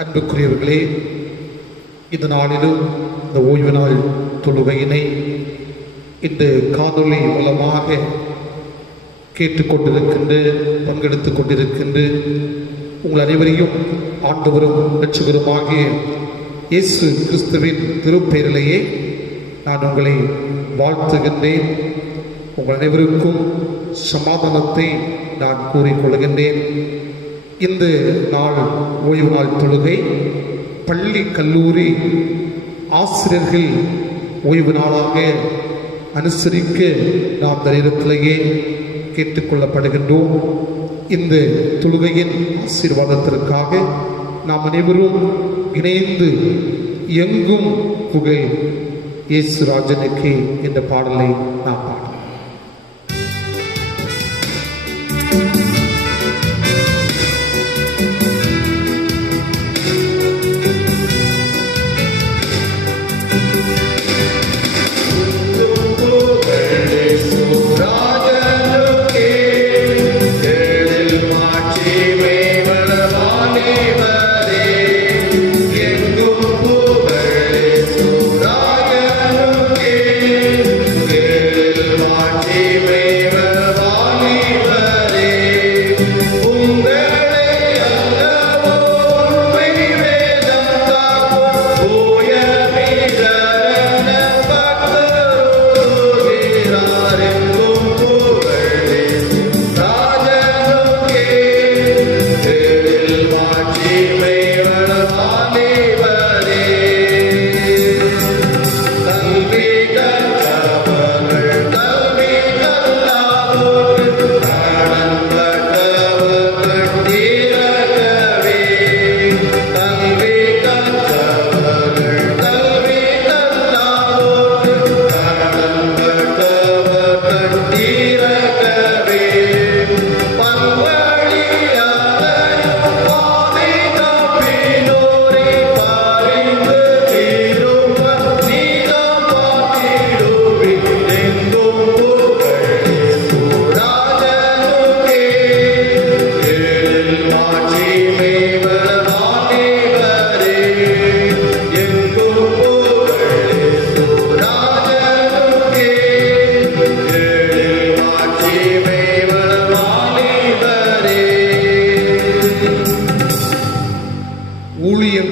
அன்புக்குரியவர்களே, இந்த நாளிலும் இந்த ஓய்வு நாள் தொழுகையினை இந்த காணொளி மூலமாக கேட்டுக்கொண்டிருக்கின்ற பங்கெடுத்துக் கொண்டிருக்கின்ற உங்கள் அனைவரையும் ஆண்டவரும் இரட்சகருமாகிய இயேசு கிறிஸ்துவின் திருப்பெயரிலேயே நான் உங்களை வாழ்த்துகின்றேன். உங்கள் அனைவருக்கும் சமாதானத்தை நான் கூறிக்கொள்கின்றேன். இந்த நாள் ஓய்வு நாள் தொழுகை பள்ளி கல்லூரி ஆசிரியர்கள் ஓய்வு நாளாக அனுசரிக்க நாம் இந்த நேரத்திலேயே கேட்டுக்கொள்ளப்படுகின்றோம். இந்த தொழுகையின் ஆசீர்வாதத்திற்காக நாம் அனைவரும் இணைந்து எங்கும் புகழ் இயேசு ராஜனுக்கு என்ற பாடலை நாம் பாடலாம்.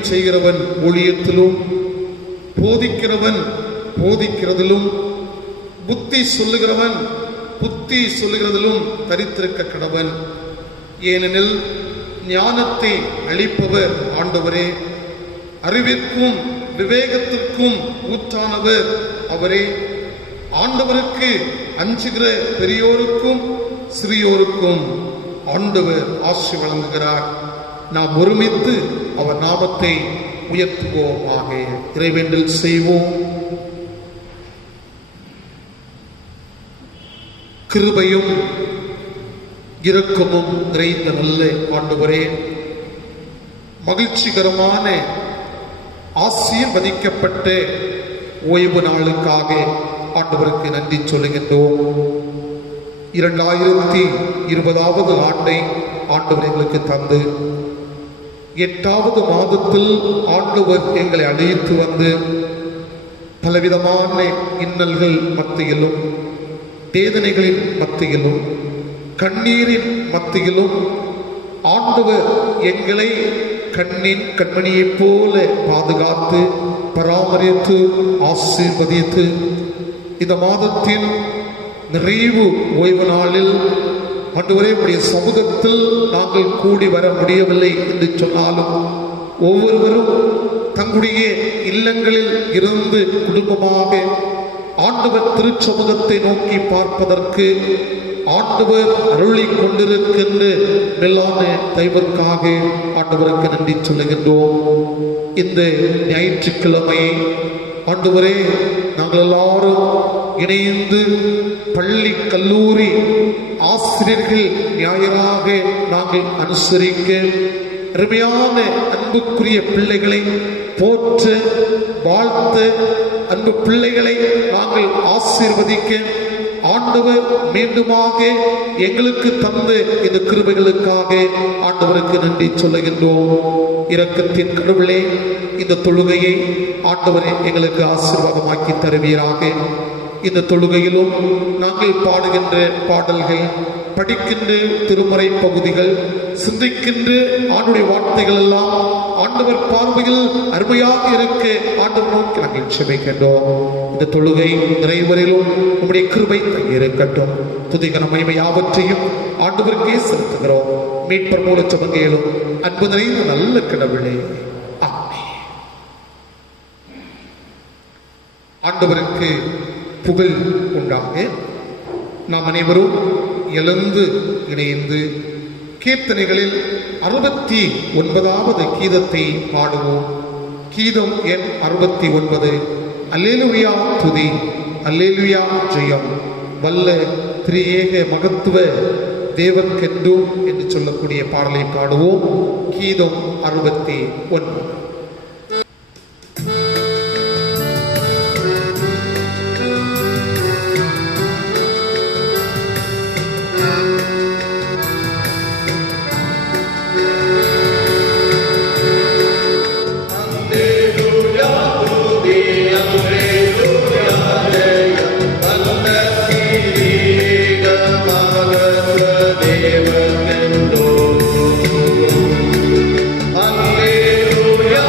செய்கிறவன் ஊழியத்திலும், போதிக்கிறவன் போதிக்கிறதிலும், புத்தி சொல்லுகிறவன் புத்தி சொல்லுகிறதிலும் தரித்திருக்க கடவன். ஏனெனில் ஞானத்தை அளிப்பவர் ஆண்டவரே, அறிவிற்கும் விவேகத்திற்கும் ஊற்றானவர் அவரே. ஆண்டவருக்கு அஞ்சுகிற பெரியோருக்கும் சிறியோருக்கும் ஆண்டவர் ஆசி வழங்குகிறார். நாம் ஒருமித்து அவர் நாமத்தை உயர்த்துவோமாக. இறைவேண்டல் செய்வோம். கிருபையும் இரக்கமும் நிறைந்த நல்ல ஆண்டவரே, மகிழ்ச்சிகரமான ஆசீர்வதிக்கப்பட்ட ஓய்வு நாளுக்காக ஆண்டவருக்கு நன்றி சொல்லுகின்றோம். 2020 ஆண்டை ஆண்டவர் எங்களுக்கு தந்து 8வது மாதத்தில் ஆண்டவர் எங்களை அழைத்து வந்து பலவிதமான இன்னல்கள் மத்தியிலும், வேதனைகளின் மத்தியிலும், கண்ணீரின் மத்தியிலும் ஆண்டவர் எங்களை கண்மணியைப் போல பாதுகாத்து பராமரித்து ஆசீர்வதித்து இந்த மாதத்தின் நிறைவு ஓய்வு நாளில் ஆண்டவரே, உடைய சமூகத்தில் நாங்கள் கூடி வர முடியவில்லை என்று சொன்னாலும் ஒவ்வொருவரும் தங்களுடைய இல்லங்களில் இருந்து குடும்பமாக ஆண்டவர் திருச்சமூகத்தை நோக்கி பார்ப்பதற்கு ஆண்டவர் அருளி கொண்டிருக்கின்ற மேலான தயவிற்காக ஆண்டவருக்கு நன்றி சொல்லுகின்றோம். இந்த ஞாயிற்றுக்கிழமையை ஆண்டவரே, நாங்கள் எல்லாரும் இணைந்து பள்ளி கல்லூரி ஆசிரியர்கள் ஞாயிறாக நாங்கள் அனுசரிக்க, அருமையான அன்புக்குரிய பிள்ளைகளை போற்ற வாழ்த்த, அன்பு பிள்ளைகளை நாங்கள் ஆசீர்வதிக்க, ஆண்டவர் மீண்டுமாக எங்களுக்கு தந்த இந்த கிருபைகளுக்காக ஆண்டவருக்கு நன்றி சொல்லுகின்றோம். இரக்கத்தின் கடவுளே, இந்த தொழுகையை ஆண்டவரே எங்களுக்கு ஆசீர்வாதமாக்கி தருவீராக. இந்த தொழுகையிலும் நாங்கள் பாடுகின்ற பாடல்கள், படிக்கின்ற திருமறை பகுதிகள், சிந்திக்கின்ற ஆண்டுடைய வார்த்தைகள் எல்லாம் ஆண்டவர் பார்வையில் அருமையாக இருக்க ஆண்டவர் நோக்கி நாங்கள் செபிக்கின்றோம். இந்த தொழுகை நிறைவரிலும் உம்முடைய கிருபை இருக்கட்டும். துதிகர மகிமை யாவற்றையும் ஆண்டவருக்கே செலுத்துகிறோம். மீட்பர் மூல ஜெபங்களும் அன்பு நிறைந்த நல்ல கடவுளே, ஆமென். ஆண்டவருக்கு புகழ் உண்டாக. நாம் அனைவரும் எழுந்து இணைந்து கீர்த்தனைகளில் 69வது கீதத்தை பாடுவோம். கீதம் எண் 69. அல்லேலூயா துதி, அல்லேலூயா ஜெயம், வல்ல திரியேக மகத்துவ தேவர்க்கென்றும் என்று சொல்லக்கூடிய பாடலை பாடுவோம். கீதம் 69. Alleluia.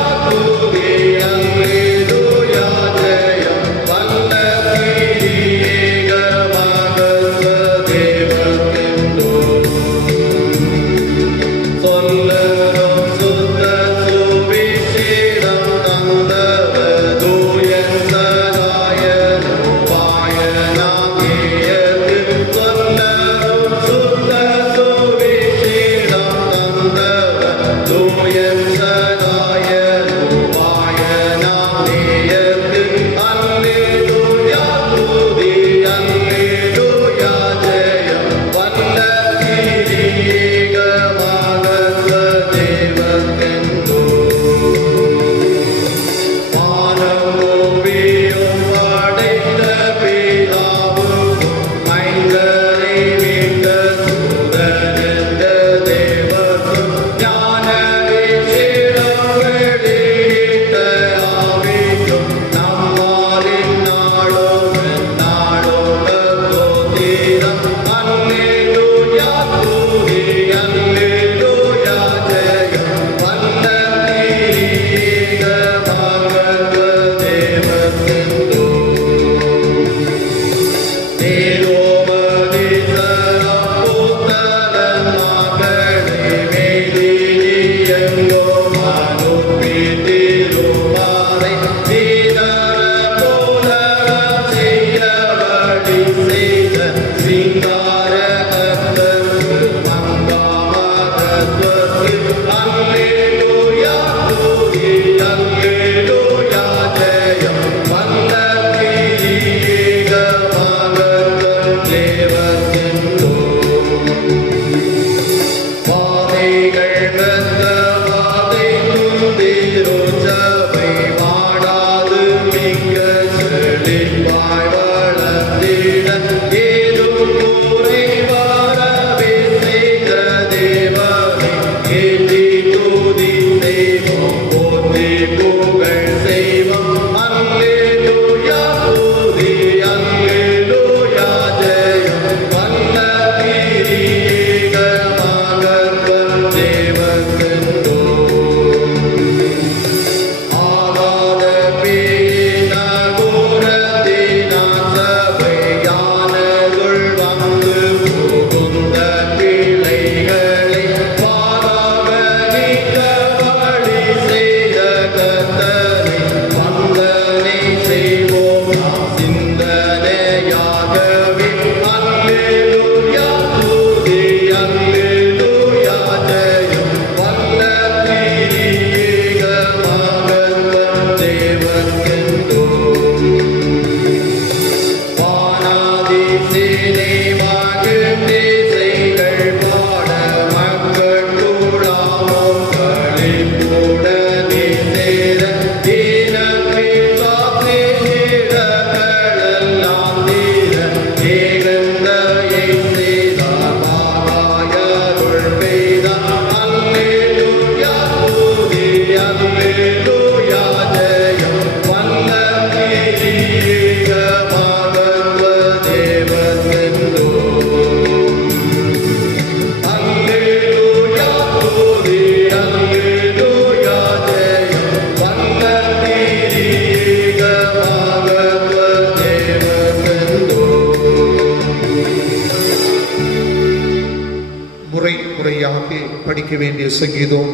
படிக்க வேண்டிய சங்கீதம்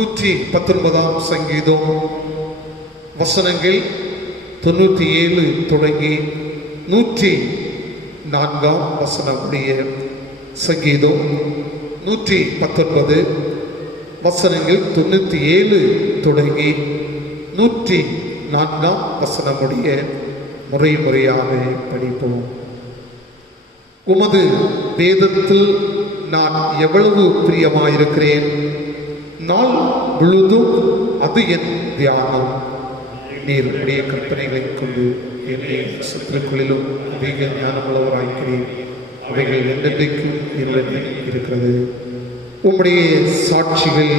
119 சங்கீதம் வசனங்கள் 97 தொடங்கி 104 வசனம் உடைய சங்கீதம் 119 வசனங்கள் 97 தொடங்கி 104 வசனமுடைய முறையாக படிப்போம். உமது வேதத்தில் நான் எவ்வளவு பிரியமாயிருக்கிறேன், நாள் முழுதும் அது என் தியானம். நீர் உடைய கற்பனைகளை கொண்டு என்னை சத்துருக்களிலும் அதிக ஞானமுள்ளவராய்க்கிறேன். அவைகள் என்றென்றைக்கும் என்னுடன் இருக்கிறது. உம்முடைய சாட்சிகள்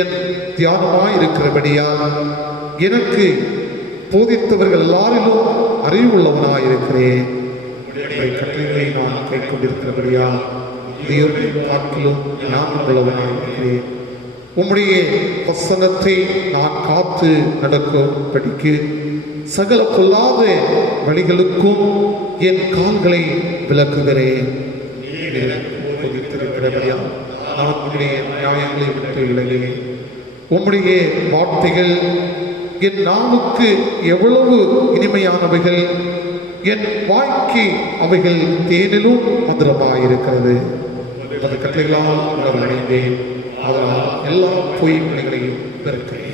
என் தியானமாயிருக்கிறபடியால் எனக்கு போதித்தவர்கள் எல்லாரிலும் அறிவுள்ளவனாயிருக்கிறேன். கட்டளைகளை நான் கை கொண்டிருக்கிறபடியால் பார்க்கிலும் ஞானம் உள்ளவனாயிருக்கிறேன். உம்முடைய வசனத்தை நான் காத்து நடக்கும்படிக்கு சகல கொல்லாத வழிகளுக்கும் என் கால்களை விளக்குகிறேன். போதித்திருக்கிறபடியால் நான் உம்முடைய நியாயங்களை விட்டு விலகிறேன். உம்முடைய வார்த்தைகள் என் நாவுக்கு எவ்வளவு இனிமையானவைகள், என் வாய்க்கு அவைகள் தேனிலும் மதுரமாயிருக்கிறது. அது கட்டளைகளால் உணர்வடைந்தேன், அதனால் எல்லா பொய் மொழிகளையும் வெறுக்கிறேன்.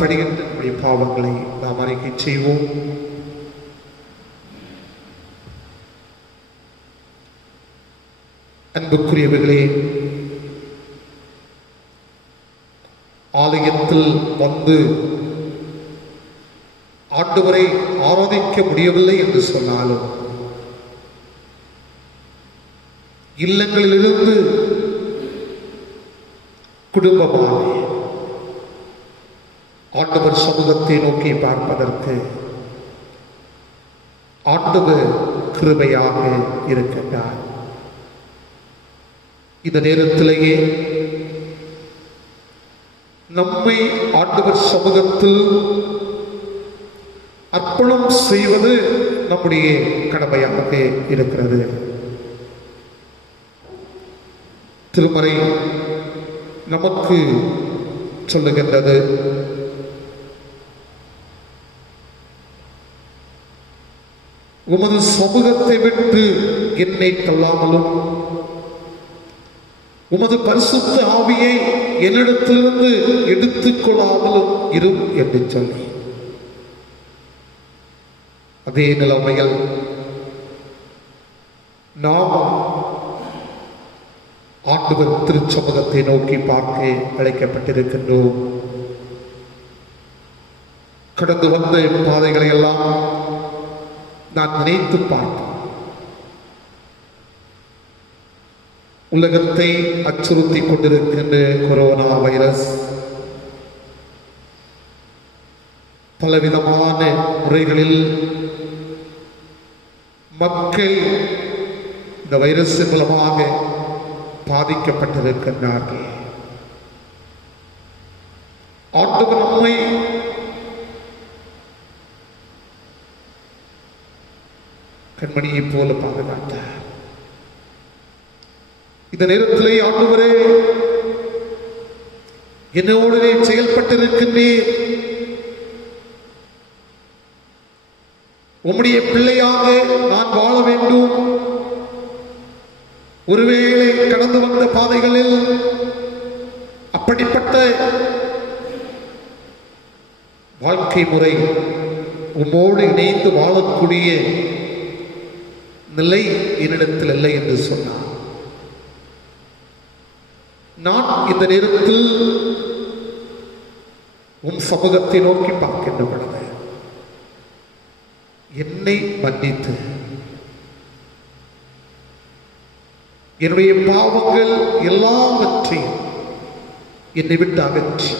படுகின்ற நம்முடைய பாவங்களை நாம் அறிக்கை செய்வோம். அன்புக்குரியவர்களே, ஆலயத்தில் வந்து ஆண்டவரை ஆராதிக்க முடியவில்லை என்று சொன்னாலும் இல்லங்களிலிருந்து குடும்பமாக ஆண்டவர் சமூகத்தை நோக்கி பார்ப்பதற்கு ஆண்டவர் கிருபையாக இருக்கின்றார். இந்த நேரத்திலேயே நம்மை ஆண்டவர் சமூகத்தில் அர்ப்பணம் செய்வது நம்முடைய கடமையாக இருக்கிறது. திருமறை நமக்கு சொல்லுகின்றது, உமது சமூகத்தை விட்டு என்னை தள்ளாமலும் உமது பரிசுத்த ஆவியை என்னிடத்திலிருந்து எடுத்துக் கொள்ளாமலும் இரு என்று சொல்லி, அதே நிலைமையில் நாம் ஆண்டவர் திருச்சமூகத்தை நோக்கி பார்க்க அழைக்கப்பட்டிருக்கின்றோம். கடந்து வந்த பாதைகளை எல்லாம் நான் நினைத்து பார்த்தேன். உலகத்தை அச்சுறுத்தி கொண்டிருக்கின்ற கொரோனா வைரஸ் பலவிதமான முறைகளில் மக்கள் இந்த வைரஸ் மூலமாக பாதிக்கப்பட்டிருக்கின்றார்கள். ஆண்டவர் நம்மை கண்மணியை போல பாதுகாத்தார். இந்த நேரத்திலே ஆண்டவரே, என்னோடு செயல்பட்டிருக்கின்றேன், உம்முடைய பிள்ளையாக நான் வாழ வேண்டும். ஒருவேளை கடந்து வந்த பாதைகளில் அப்படிப்பட்ட வாழ்க்கை முறை உம்மோடு இணைந்து வாழக்கூடிய நிலை என்னிடத்தில் இல்லை என்று சொன்னார். நான் இந்த நேரத்தில் உன் சமூகத்தை நோக்கி பார்க்கின்ற பொழுது என்னை மன்னித்து என்னுடைய பாவங்கள் எல்லாவற்றையும் என்னை விட்டு அகற்றி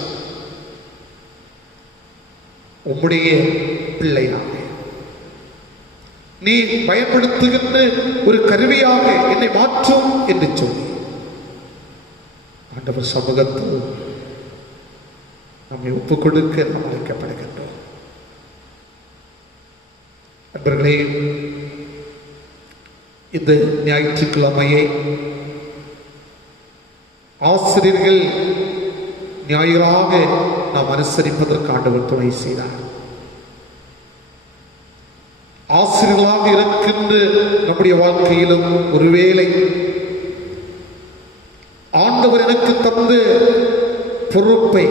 உம்முடைய பிள்ளையாக நீ பயன்படுத்துகின்ற ஒரு கருவியாக என்னை மாற்றும் என்று சொல்லி ஆண்டவர் சமூகத்தில் நம்மை ஒப்புக் கொடுக்க நாம் அழைக்கப்படுகின்றோம். நண்பர்களே, இந்த ஞாயிற்றுக்கிழமையை ஆசிரியர்கள் ஞாயிறாக நாம் அனுசரிப்பதற்கு ஆண்டவர் துணை செய்தார். ஆசிரியர்களாக இருக்கின்ற நம்முடைய வாழ்க்கையிலும் ஒருவேளை ஆண்டவர் எனக்கு தந்த பொறுப்பை,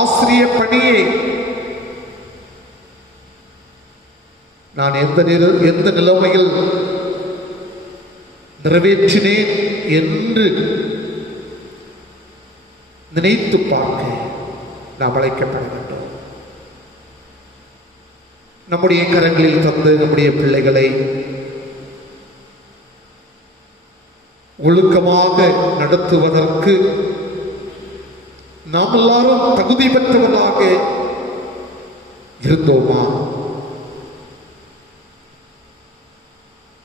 ஆசிரிய பணியை நான் எந்த நிலைமையில் நிறைவேற்றினேன் என்று நினைத்து பார்க்க நாம் அழைக்கப்படுகின்றோம். நம்முடைய கரங்களில் தந்து நம்முடைய பிள்ளைகளை ஒழுக்கமாக நடத்துவதற்கு நாம் எல்லாரும் தகுதி பெற்றவர்களாக இருந்தோமா?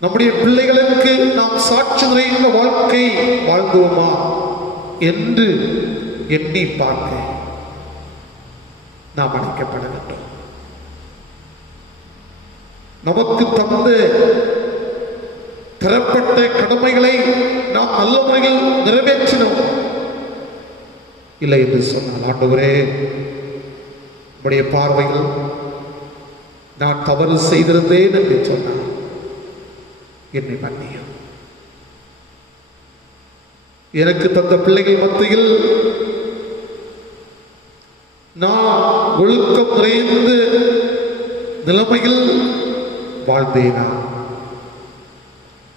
நம்முடைய பிள்ளைகளுக்கு நாம் சாட்சி நிறைந்த வாழ்க்கை வாழ்ந்தோமா என்று எண்ணி பார்க்க நாம் அழைக்கப்படுகின்றோம். நமக்கு தந்த தரப்பட்ட கடமைகளை நாம் நல்ல முறையில் நிறைவேற்றினோம் இல்லை என்று சொன்னால், ஆண்டவரே உம்முடைய பார்வையில் நான் தவறு செய்திருந்தேன் என்று சொன்னார் என்னை மன்னியும். எனக்கு தந்த பிள்ளைகள் மத்தியில் நான் ஒழுக்கம் நிறைந்த நிலைமையில் வாழ்ந்தேனா?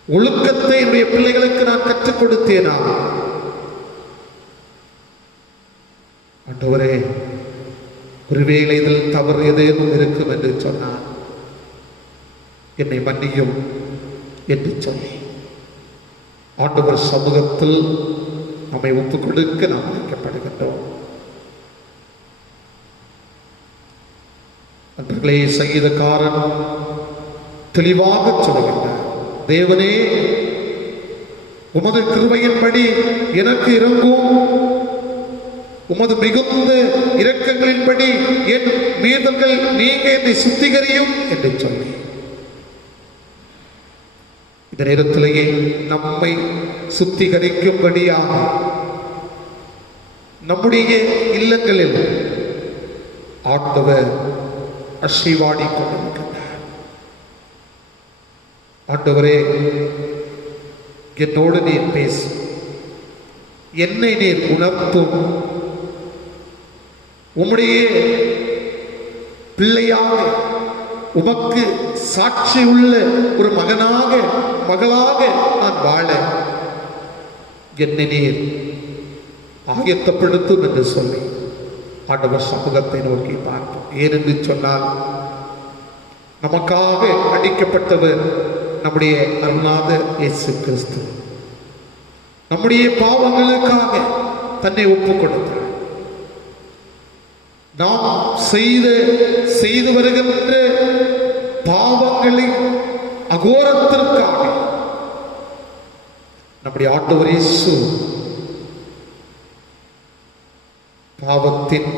ஒழுக்கத்தை என்னுடைய பிள்ளைகளுக்கு நான் கற்றுக் கொடுத்தேனா? ஆண்டவரே, ஒருவேளை இதில் தவறு ஏதேனும் இருக்கும் என்று சொன்னார் என்னை மன்னியும் என்று சொல்லி ஆண்டவர் சமூகத்தில் நம்மை ஒப்புக் கொடுக்க நாம் அழைக்கப்படுகின்றோம். நண்பர்களே, சங்கீதக்காரன் தெளிவாக சொல்கின்றார், தேவனே உமது கிருபையின்படி எனக்கு இறங்கும், உமது மிகுந்த இரக்கங்களின்படி என் மீறல்கள் நீங்க என்னை சுத்திகரியும் என்று சொல்லி இந்த நேரத்திலேயே நம்மை சுத்திகரிக்கும்படியாக நம்முடைய இல்லங்களில் ஆண்டவர் அசைவாடி கொண்டிருக்கின்றார். ஆண்டவரே, என்னோடு நீர் பேசும், என்னை நீர் உணர்த்தும், உம்முடைய பிள்ளையாக உமக்கு சாட்சி உள்ள ஒரு மகனாக மகளாக நான் வாழ என்னை நீர் ஆயத்தப்படுத்தும் என்று சொல்லி ஆண்டவர் சமூகத்தை நோக்கி பார்ப்போம். ஏனென்று சொன்னால், நமக்காக அடிக்கப்பட்டவர் நம்முடைய அருளாத இயேசு கிறிஸ்து நம்முடைய பாவங்களுக்காக தன்னை ஒப்புக் கொடுத்தார். நாம் செய்து வருகின்ற பாவங்களின் அகோரத்திற்காக நம்முடைய ஆண்டவர் இயேசு பாவத்தின்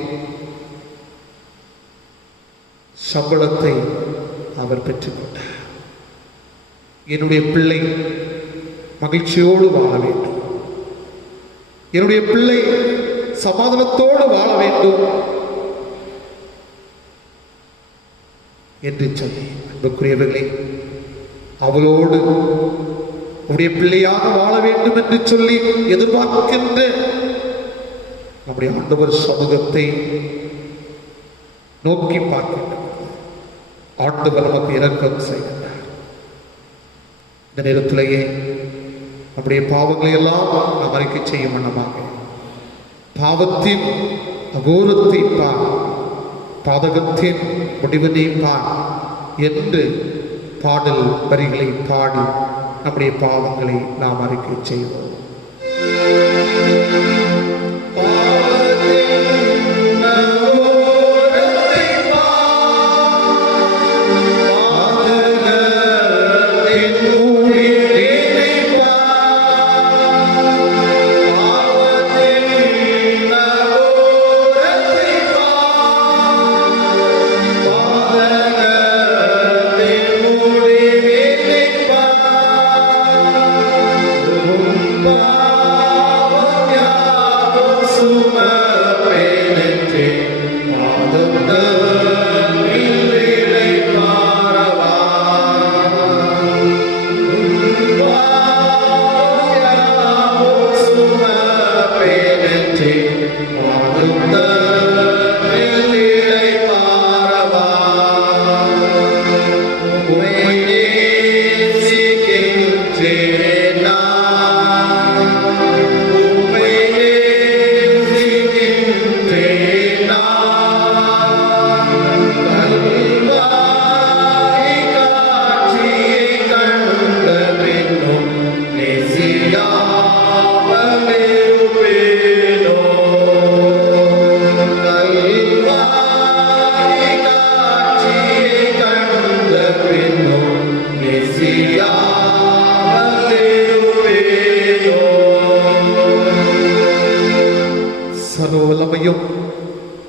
சம்பளத்தை அவர் பெற்றுக்கொண்டார். என்னுடைய பிள்ளை மகிழ்ச்சியோடு வாழ வேண்டும், என்னுடைய பிள்ளை சமாதானத்தோடு வாழ வேண்டும் என்று சொல்லி, அன்புக்குரியவர்களே, அவளோடு உடைய பிள்ளையாக வாழ வேண்டும் என்று சொல்லி எதிர்பார்க்கின்ற நம்முடைய ஆண்டவர் சமூகத்தை நோக்கி பார்க்கின்ற ஆண்டவர் நமக்கு இரக்கம் செய்கின்றார். இந்த நேரத்திலேயே நம்முடைய பாவங்களை எல்லாம் நாம் அறிக்கை செய்யும் வண்ணமாக பாவத்தின் அகோரத்தை பார், பாதகத்தின் முடிவினை பார் என்று பாடல் வரிகளை பாடி நம்முடைய பாவங்களை நாம் அறிக்கை செய்வோம். பாவத்தின்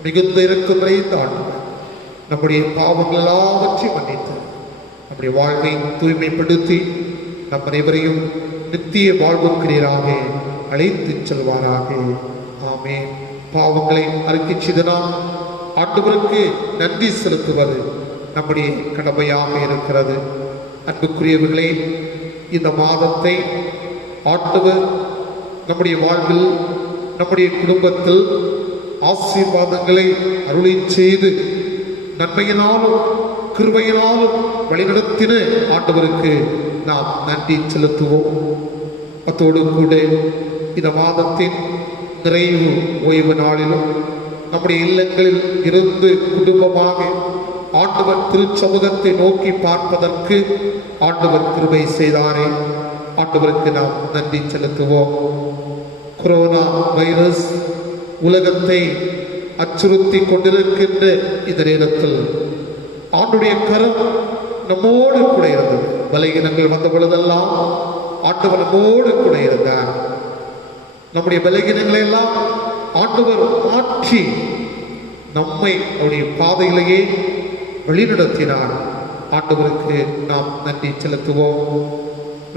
மிகுந்த இருக்கும் நிறைந்த ஆண்டவர் நம்முடைய பாவங்கள் எல்லாவற்றையும் மன்னித்து நம்முடைய வாழ்வை தூய்மைப்படுத்தி நம் அனைவரையும் நித்திய வாழ்வுக்கிறீராக அழைத்து செல்வாராக. ஆமென். பாவங்களை அறிக்கை செய்தனால் ஆண்டவருக்கு நன்றி செலுத்துவது நம்முடைய கடமையாக இருக்கிறது. அன்புக்குரியவர்களே, இந்த மாதத்தை ஆண்டவர் நம்முடைய வாழ்வில் நம்முடைய குடும்பத்தில் ஆசீர்வாதங்களை அருளை செய்து நன்மையினாலும் கிருபையினாலும் வழிநடத்தின ஆண்டவருக்கு நாம் நன்றி செலுத்துவோம். அத்தோடு கூட இந்த மாதத்தின் நிறைவு ஓய்வு நாளிலும் நம்முடைய இல்லங்களில் இருந்து குடும்பமாக ஆண்டவர் திருச்சமூகத்தை நோக்கி பார்ப்பதற்கு ஆண்டவர் கிருபை செய்தாரே, ஆண்டவருக்கு நாம் நன்றி செலுத்துவோம். கொரோனா வைரஸ் உலகத்தை அச்சுறுத்தி கொண்டிருக்கின்ற இந்த நேரத்தில் ஆண்டுடைய கரம் நம்மோடு கூட இருந்தது. பலகீனங்கள் வந்த பொழுதெல்லாம் ஆண்டவர் நம்மோடு கூட இருந்தார். நம்முடைய பலகீனங்களை எல்லாம் ஆண்டவர் மாற்றி நம்மை அவருடைய பாதையிலேயே வழிநடத்தினார். ஆண்டவருக்கு நாம் நன்றி செலுத்துவோம்.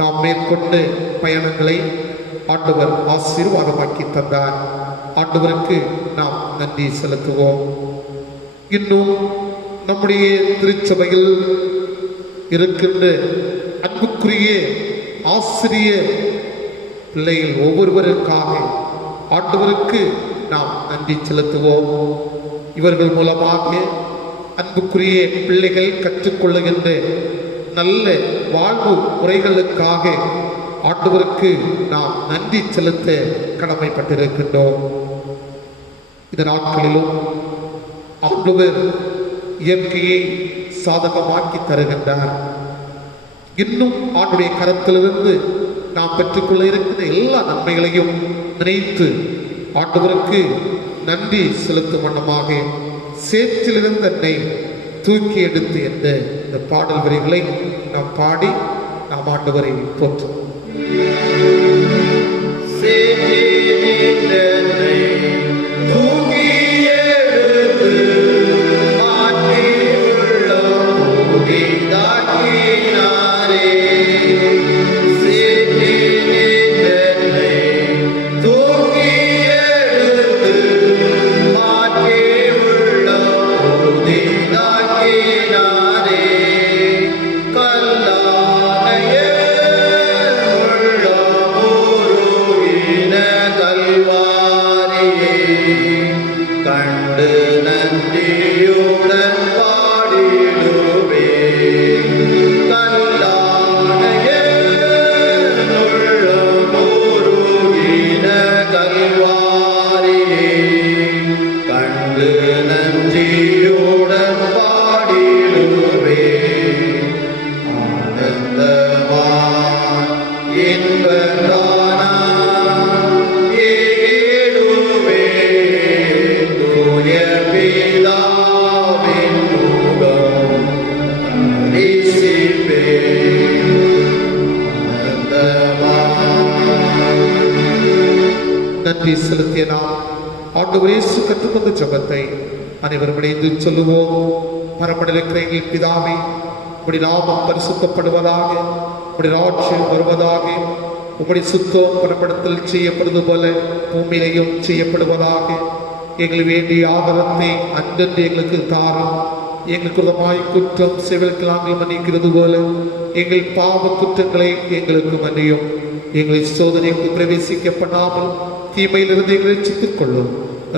நாம் மேற்கொண்ட பயணங்களை ஆண்டவர் ஆசீர்வாதமாக்கி தந்தார். ஆண்டவருக்கு நாம் நன்றி செலுத்துவோம். இன்னும் நம்முடைய திருச்சபையில் இருக்கின்ற அன்புக்குரிய ஆசிரியர் பிள்ளைகள் ஒவ்வொருவருக்காக ஆண்டவருக்கு நாம் நன்றி செலுத்துவோம். இவர்கள் மூலமாக அன்புக்குரிய பிள்ளைகள் கற்றுக்கொள்ளுகின்ற நல்ல வாழ்வு முறைகளுக்காக ஆண்டவருக்கு நாம் நன்றி செலுத்த கடமைப்பட்டிருக்கின்றோம். இந்த நாட்களிலும் ஆண்டவர் இயற்கையை சாதகமாக்கி தருகின்றார். இன்னும் ஆண்டுடைய கரத்திலிருந்து நாம் பெற்றுக்கொள்ள இருக்கிற எல்லா நன்மைகளையும் நினைத்து ஆண்டவருக்கு நன்றி செலுத்தும் வண்ணமாக சேற்றிலிருந்து என்னை தூக்கி எடுத்து என்ற இந்த பாடல் வரிகளை நாம் பாடி நாம் ஆண்டவரை போற்றுவோம். நன்றி செலுத்திய நாம் ஆண்டவர் இயேசு கற்றுக்கொண்ட ஜெபத்தை அனைவரும் இணைந்து சொல்லுவோம். பரமண்டலிருக்கிற எங்கள் பிதாவே, உம்முடைய நாமம் பரிசுத்தப்படுவதாக, உம்முடைய ராஜ்யம் வருவதாக, உம்முடைய சுத்தம் பரமண்டலத்தில் செய்யப்படுவது போல பூமியிலையும் செய்யப்படுவதாக. எங்களுக்கு வேண்டிய ஆதாரத்தை அன்றென்று எங்களுக்கு தாரும். எங்களுக்கு விதமாய் குற்றம் செய்வதற்கு நாங்கள் மன்னிக்கிறது போல எங்கள் பாவ குற்றங்களை எங்களுக்கு மன்னியும். எங்களை சோதனைக்கு பிரவேசிக்கப்படாமல் தீமையிலிருந்து எங்களை ரட்சித்துக் கொள்ளும்.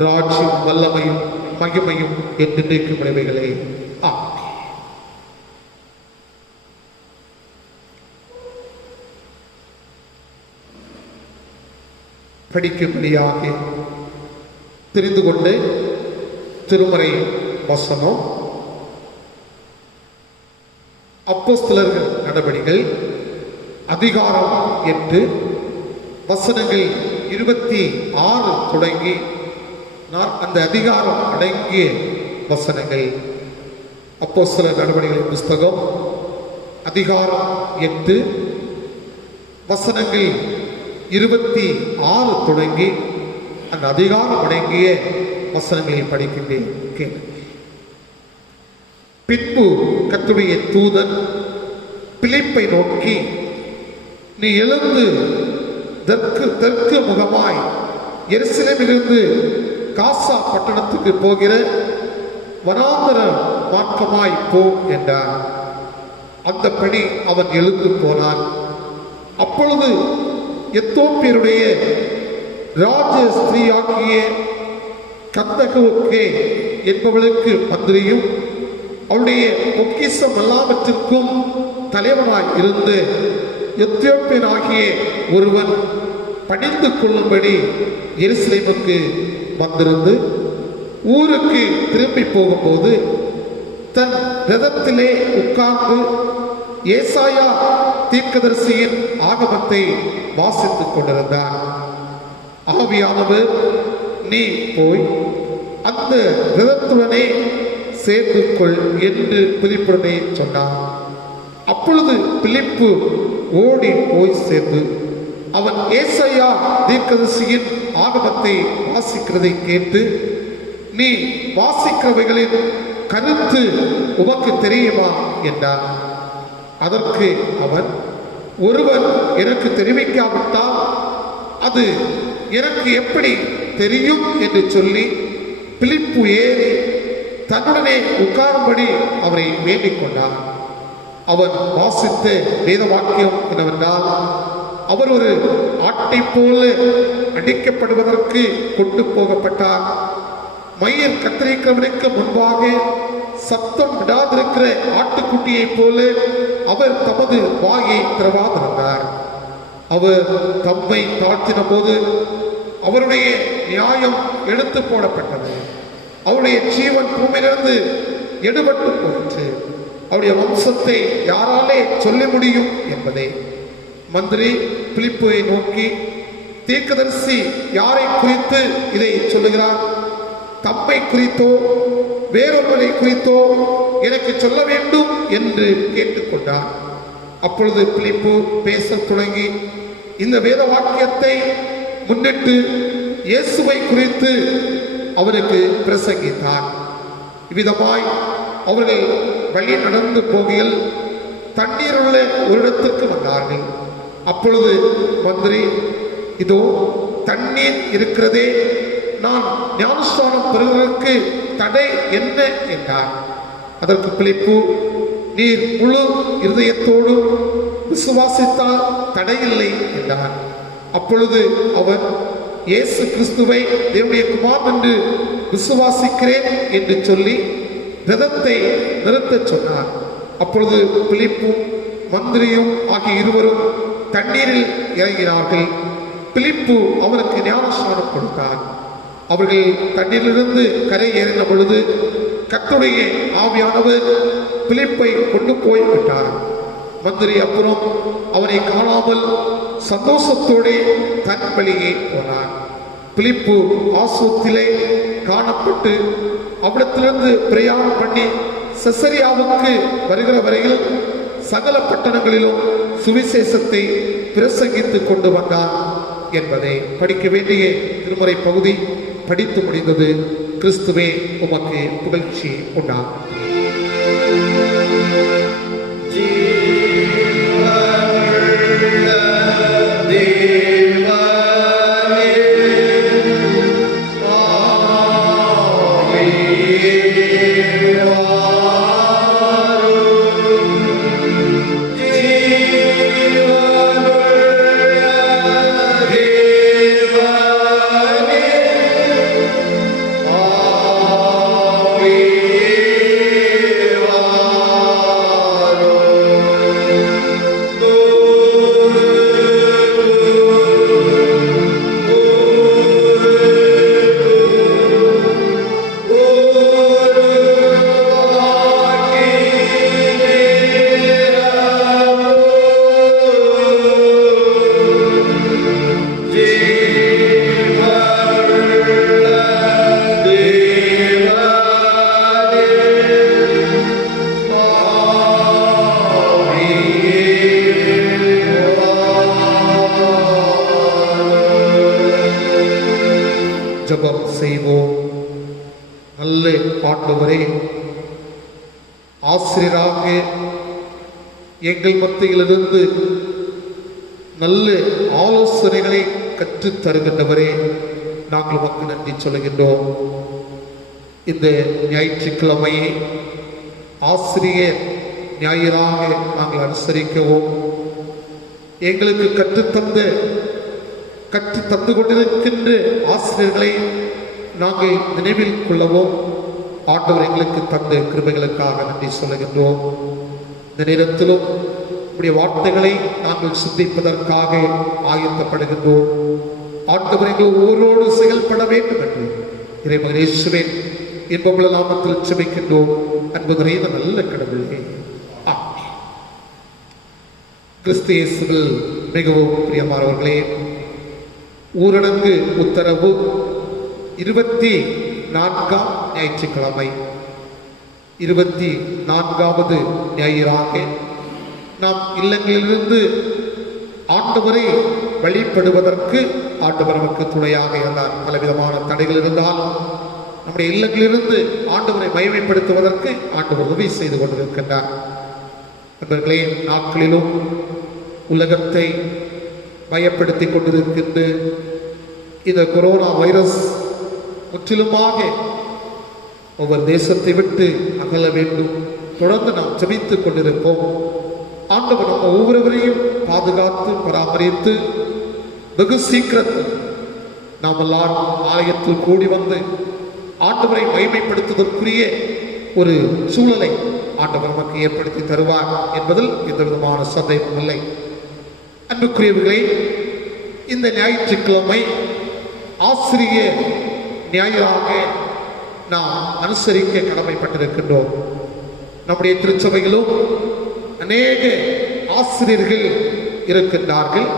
ராஜ்யம் வல்லமையும் மகிமையும் என்றென்றைக்கும் உடைமைகளே. ஆமென். படிக்கும்படியாக தெரிந்து கொண்டு திருமறை வசனம் அப்போஸ்தலர்கள் நடபடிகள் அதிகாரம் 8 வசனங்கள் 26 தொடங்கி அந்த அதிகாரம் அடங்கிய வசனங்கள். அப்போஸ்தலர் நடபடிகளின் புஸ்தகம் அதிகாரம் 8 வசனங்கள் 26 தொடங்கி அந்த அதிகாரம் அடங்கிய வசனங்களை படிக்கின்றேன் கேளு. பின்பு கர்த்தருடைய தூதன் பிலிப்பை நோக்கி, நீ எழுந்து தெற்கு முகமாய் எருசலேமிலிருந்து காசா பட்டணத்துக்கு போகிற வனாந்தர மார்க்கமாய் போ என்றார். அந்தபடி அவன் எழுந்து போனான். அப்பொழுது எத்தோப்பியருடைய ராஜ ஸ்திரீயாகிய கந்தகே என்பவளுக்கு மந்திரியும் அவளுடைய பொக்கிஷம் எல்லாவற்றிற்கும் தலைவனாய் இருந்து எத்தியோப்பியனாகிய ஒருவன் பணிந்து கொள்ளும்படி எருசலேமுக்கு வந்திருந்து ஊருக்கு திரும்பி போகும்போது தன் ரதத்திலே உட்கார்ந்து ஏசாயா தீர்க்கதரிசியின் ஆகமத்தை வாசித்துக் கொண்டிருந்தார். ஆவியானவர், நீ போய் அந்த ரதத்துடனே சேர்ந்து கொள் என்று பிலிப்புடனே சொன்னார். அப்பொழுது பிலிப்பு ஓடி போய் சேர்ந்து அவன் ஏசாயா தீர்க்கதரிசியின் ஆகமத்தை வாசிக்கிறதை கேட்டு, நீ வாசிக்கிறவைகளின் கருத்து உமக்கு தெரியுமா என்றார். அதற்கு அவன், ஒருவன் எனக்கு தெரிவிக்காவிட்டால் அது எனக்கு எப்படி தெரியும் என்று சொல்லி பிலிப்பு ஏறி தன்னுடனே உட்காரும்படி அவரை வேண்டிக் கொண்டார். அவன் வாசித்த வேத வாக்கியம் என்னவென்றால், அவர் ஒரு ஆட்டை போல அடிக்கப்படுவதற்கு கொண்டு போகப்பட்டார். மயிர் கத்தரிக்கிறவனுக்கு முன்பாக சத்தம் விடாதிருக்கிற ஆட்டுக்குட்டியை போல அவர் தமது வாயை திறவாதிருந்தார். அவர் தம்மை தாழ்த்தின போது அவருடைய நியாயம் எடுத்து போடப்பட்டது. அவருடைய ஜீவன் பூமியிலிருந்து எடுபட்டு போயிற்று. அவருடைய வம்சத்தை யாராலே சொல்ல முடியும் என்பதே. மந்திரி பிலிப்புவை நோக்கி, தீர்க்கதரிசி யாரை குறித்து இதை சொல்லுகிறார்? தம்மை குறித்தோ வேறொருவரை குறித்தோ எனக்கு சொல்ல வேண்டும் என்று கேட்டுக்கொண்டார். அப்பொழுது பிலிப்பு பேசத் தொடங்கி இந்த வேத வாக்கியத்தை முன்னிட்டு இயேசுவை குறித்து அவருக்கு பிரசங்கித்தார். இவ்விதமாய் அவர்கள் வழி நடந்து போகையில் தண்ணீர் உள்ள ஒரு இடத்திற்கு வந்தார்கள். அப்பொழுது மந்திரி, இதோ தண்ணீர் இருக்கிறதே, நான் ஞானஸ்நானம் பெறுவதற்கு தடை என்ன என்றார். அதற்கு பிலிப்பு, நீர் முழு இருதயத்தோடு விசுவாசித்தால் தடையில்லை என்றார். அப்பொழுது அவர், இயேசு கிறிஸ்துவை தேவனுடைய குமாரன் என்று விசுவாசிக்கிறேன் என்று சொல்லி ரதத்தை நிறுத்தச் சொன்னார். அப்பொழுது பிலிப்பும் மந்திரியும் ஆகிய இருவரும் தண்ணீரில் இறங்கினார்கள். பிலிப்பு அவனுக்கு ஞானஸ்நானம் கொடுத்தார். அவர்கள் தண்ணீரிலிருந்து கரை ஏறின பொழுது கர்த்தருடைய ஆவியானவர் பிலிப்பை கொண்டு போய் விட்டார். மந்திரி அப்புறம் அவனை காணாமல் சந்தோஷத்தோடு தன் வழியே போனார். பிலிப்பு ஆசோத்திலே காணப்பட்டு அவ்விடத்திலிருந்து பிரயாணம் பண்ணி செசரியாவுக்கு வருகிற வரையில் சகல பட்டணங்களிலும் சுவிசேஷத்தை பிரசங்கித்துக் கொண்டு வந்தார் என்பதை படிக்க வேண்டிய திருமறை பகுதி படித்து முடிந்தது. கிறிஸ்துவே உமக்கு புகழ்ச்சி உண்டாம். ஆண்டவரே, ஆசிரியராக எங்கள் மத்தியிலிருந்து நல்ல ஆலோசனைகளை கற்றுத் தருகின்றவரே, நாங்கள் உமக்கு நன்றி சொல்லுகின்றோம். இந்த ஞாயிற்றுக்கிழமையை ஆசிரியர் ஞாயிறாக நாங்கள் அனுசரிக்கவும், எங்களுக்கு கற்றுத்தந்து கொண்டிருக்கின்ற ஆசிரியர்களை நாங்கள் நினைவில் கொள்ளவும் ஆண்டவர் எங்களுக்கு தந்த கிருபைகளுக்காக நன்றி சொல்லுகின்றோம். இந்த நேரத்திலும் உடைய வார்த்தைகளை நாங்கள் சிந்திப்பதற்காக ஆயத்தப்படுகின்றோம். ஆண்டவர் எங்கள் ஒவ்வொருவரோடு செயல்பட வேண்டும் என்று இறைமகன் இயேசுவின் இன்பமுள்ள நாமத்தில் ஜெபிக்கின்றோம். அன்பு நிறைந்த நல்ல கடவுளே, ஆமென். கிறிஸ்து இயேசுவில் மிகவும் பிரியமானவர்களே, ஊரடங்கு உத்தரவு 24ஆம் ஞாயிற்றுக்கிழமை, 24வது ஞாயிறாக நாம் இல்லங்களிலிருந்து ஆண்டவரை வழிபடுவதற்கு ஆண்டவர் நமக்கு துணையாக இருந்தார். பலவிதமான தடைகள் இருந்தாலும் நம்முடைய இல்லங்களிலிருந்து ஆண்டவரை மகிமைப்படுத்துவதற்கு ஆண்டவர் உதவி செய்து கொண்டிருக்கின்றார். நண்பர்களே, நாட்களிலும் உலகத்தை பயப்படுத்தி கொண்டிருக்கின்ற இந்த கொரோனா வைரஸ் முற்றிலுமாக ஒவ்வொரு தேசத்தை விட்டு அகல வேண்டும். தொடர்ந்து நாம் ஜெபித்துக் கொண்டிருப்போம். ஆண்டவர் நம்ம ஒவ்வொருவரையும் பாதுகாத்து பராமரித்து வெகு சீக்கிரத்தில் நாம் எல்லாரும் ஆலயத்தில் கூடி வந்து ஆண்டவரை மகிமைப்படுத்துவதற்குரிய ஒரு சூழலை ஆண்டவர் நமக்கு ஏற்படுத்தி தருவார் என்பதில் எந்த விதமான சந்தேகம் இல்லை. அன்புக்குரியவர்களே, இந்த ஞாயிற்றுக்கிழமை ஆசிரியர் ஞாயிறாக நாம் அனுசரிக்க கடமைப்பட்டிருக்கின்றோம். நம்முடைய திருச்சபையிலும் அநேக ஆசிரியர்கள் இருக்கின்றார்கள்.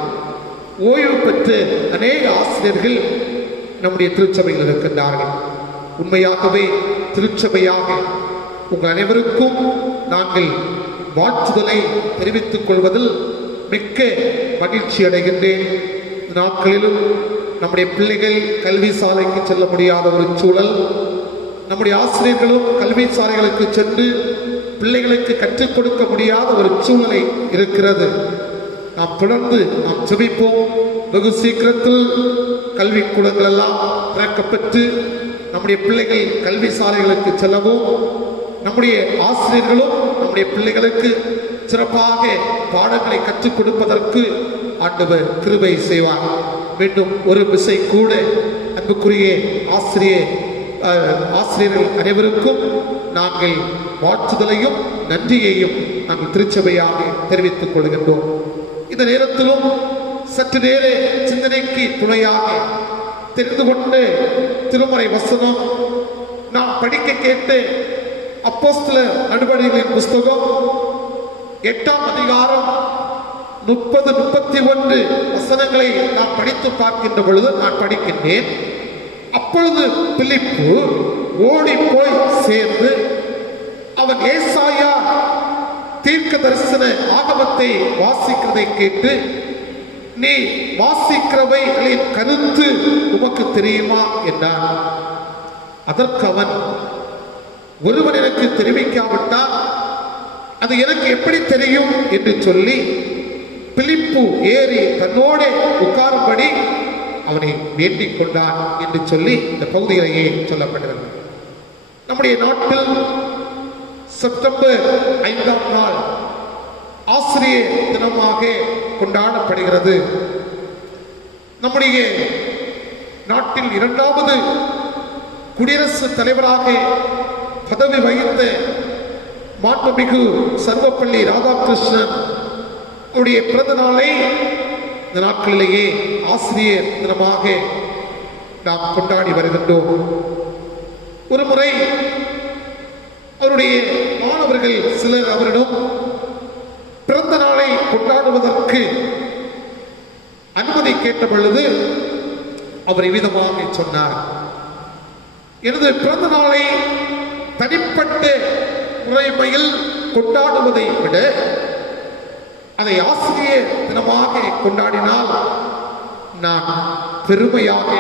ஓய்வு பெற்ற அநேக ஆசிரியர்கள் நம்முடைய திருச்சபையில் இருக்கின்றார்கள். உண்மையாகவே திருச்சபையாக உங்கள் அனைவருக்கும் நாங்கள் வாழ்த்துதலை தெரிவித்துக் கொள்வதில் மிக்க மகிழ்ச்சி அடைகின்றேன். நாட்களிலும் நம்முடைய பிள்ளைகள் கல்வி சாலைக்கு செல்ல முடியாத ஒரு சூழல், நம்முடைய ஆசிரியர்களும் கல்வி சாலைகளுக்கு சென்று பிள்ளைகளுக்கு கற்றுக் கொடுக்க முடியாத ஒரு சூழலை இருக்கிறது. நாம் தொடர்ந்து நாம் ஜெபிப்போம். வெகு சீக்கிரத்தில் கல்விக்கூடங்கள் எல்லாம் திறக்கப்பட்டு நம்முடைய பிள்ளைகள் கல்வி சாலைகளுக்கு செல்லவும், நம்முடைய ஆசிரியர்களும் நம்முடைய பிள்ளைகளுக்கு சிறப்பாக பாடங்களை கற்றுக் கொடுப்பதற்கு ஆண்டவர் கிருபை செய்வார். மீண்டும் ஒரு விசை கூட அன்புக்குரிய ஆசிரியர்கள் அனைவருக்கும் நாங்கள் வாழ்த்துதலையும் நன்றியையும் நாங்கள் திருச்சபையாக தெரிவித்துக் கொள்கின்றோம். இந்த நேரத்திலும் சற்று நேர சிந்தனைக்கு துணையாக தெரிந்து கொண்டு திருமறை வசனம் நாம் படிக்க கேட்டு அப்போஸ்தலர் நடபடிகளின் புஸ்தகம் 8ஆம் அதிகாரம் 30-31 வசனங்களை நாம் படித்து பார்க்கின்ற பொழுது நான் படிக்கின்றேன். அப்பொழுது பிலிப்பு ஓடி போய் சேர்ந்து அவன் ஏசாயா தீர்க்க தரிசன ஆகமத்தை வாசிக்கிறதை கேட்டு, நீ வாசிக்கிறவைகளின் கருத்து உமக்கு தெரியுமா என்றான். அதற்கு அவன், ஒருவன் எனக்கு தெரிவிக்காவிட்டால் அது எனக்கு எப்படி தெரியும் என்று சொல்லி பிலிப்பு ஏறி தன்னோடு உட்காரும்படி அவனை வேண்டிக் கொண்டான் என்று சொல்லி இந்த பகுதியிலேயே சொல்லப்படுகிறது. நம்முடைய நாட்டில் செப்டம்பர் 5ஆம் நாள் ஆசிரியர் தினமாக கொண்டாடப்படுகிறது. நம்முடைய நாட்டில் 2வது குடியரசுத் தலைவராக பதவி வகித்த மாண்புமிகு சர்வப்பள்ளி ராதாகிருஷ்ணன் அவருடைய பிறந்த நாளை இந்த நாட்களிலேயே ஆசிரியர் தினமாக நாம் கொண்டாடி வருகின்றோம். ஒரு முறை அவருடைய மாணவர்கள் சிலர் அவரிடம் பிறந்த நாளை கொண்டாடுவதற்கு அனுமதி கேட்ட பொழுது அவர் இவ்விதமாக சொன்னார், எனது பிறந்த நாளை தனிப்பட்ட முறைமையில் கொண்டாடுவதை விட அதை ஆசிரியர் தினமாக கொண்டாடினால் நான் பெருமையாக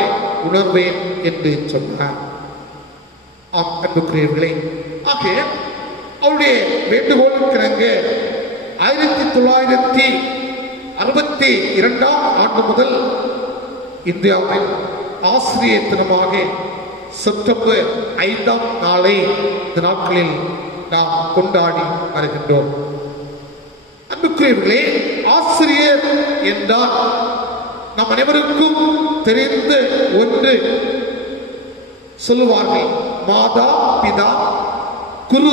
உணர்வேன் என்று சொன்னார். அன்புக்குரியவர்களே, ஆக அவருடைய வேண்டுகோள் கிணங்க 1962 ஆண்டு முதல் இந்தியாவில் ஆசிரியர் தினமாக செப்டம்பர் 5ஆம் நாளை இந்த நாட்களில் நாம் கொண்டாடி வருகின்றோம். அன்புக்குரியவர்களே, ஆசிரியர் என்றால் நம் அனைவருக்கும் தெரிந்த ஒன்று. சொல்லுவார்கள், மாதா பிதா குரு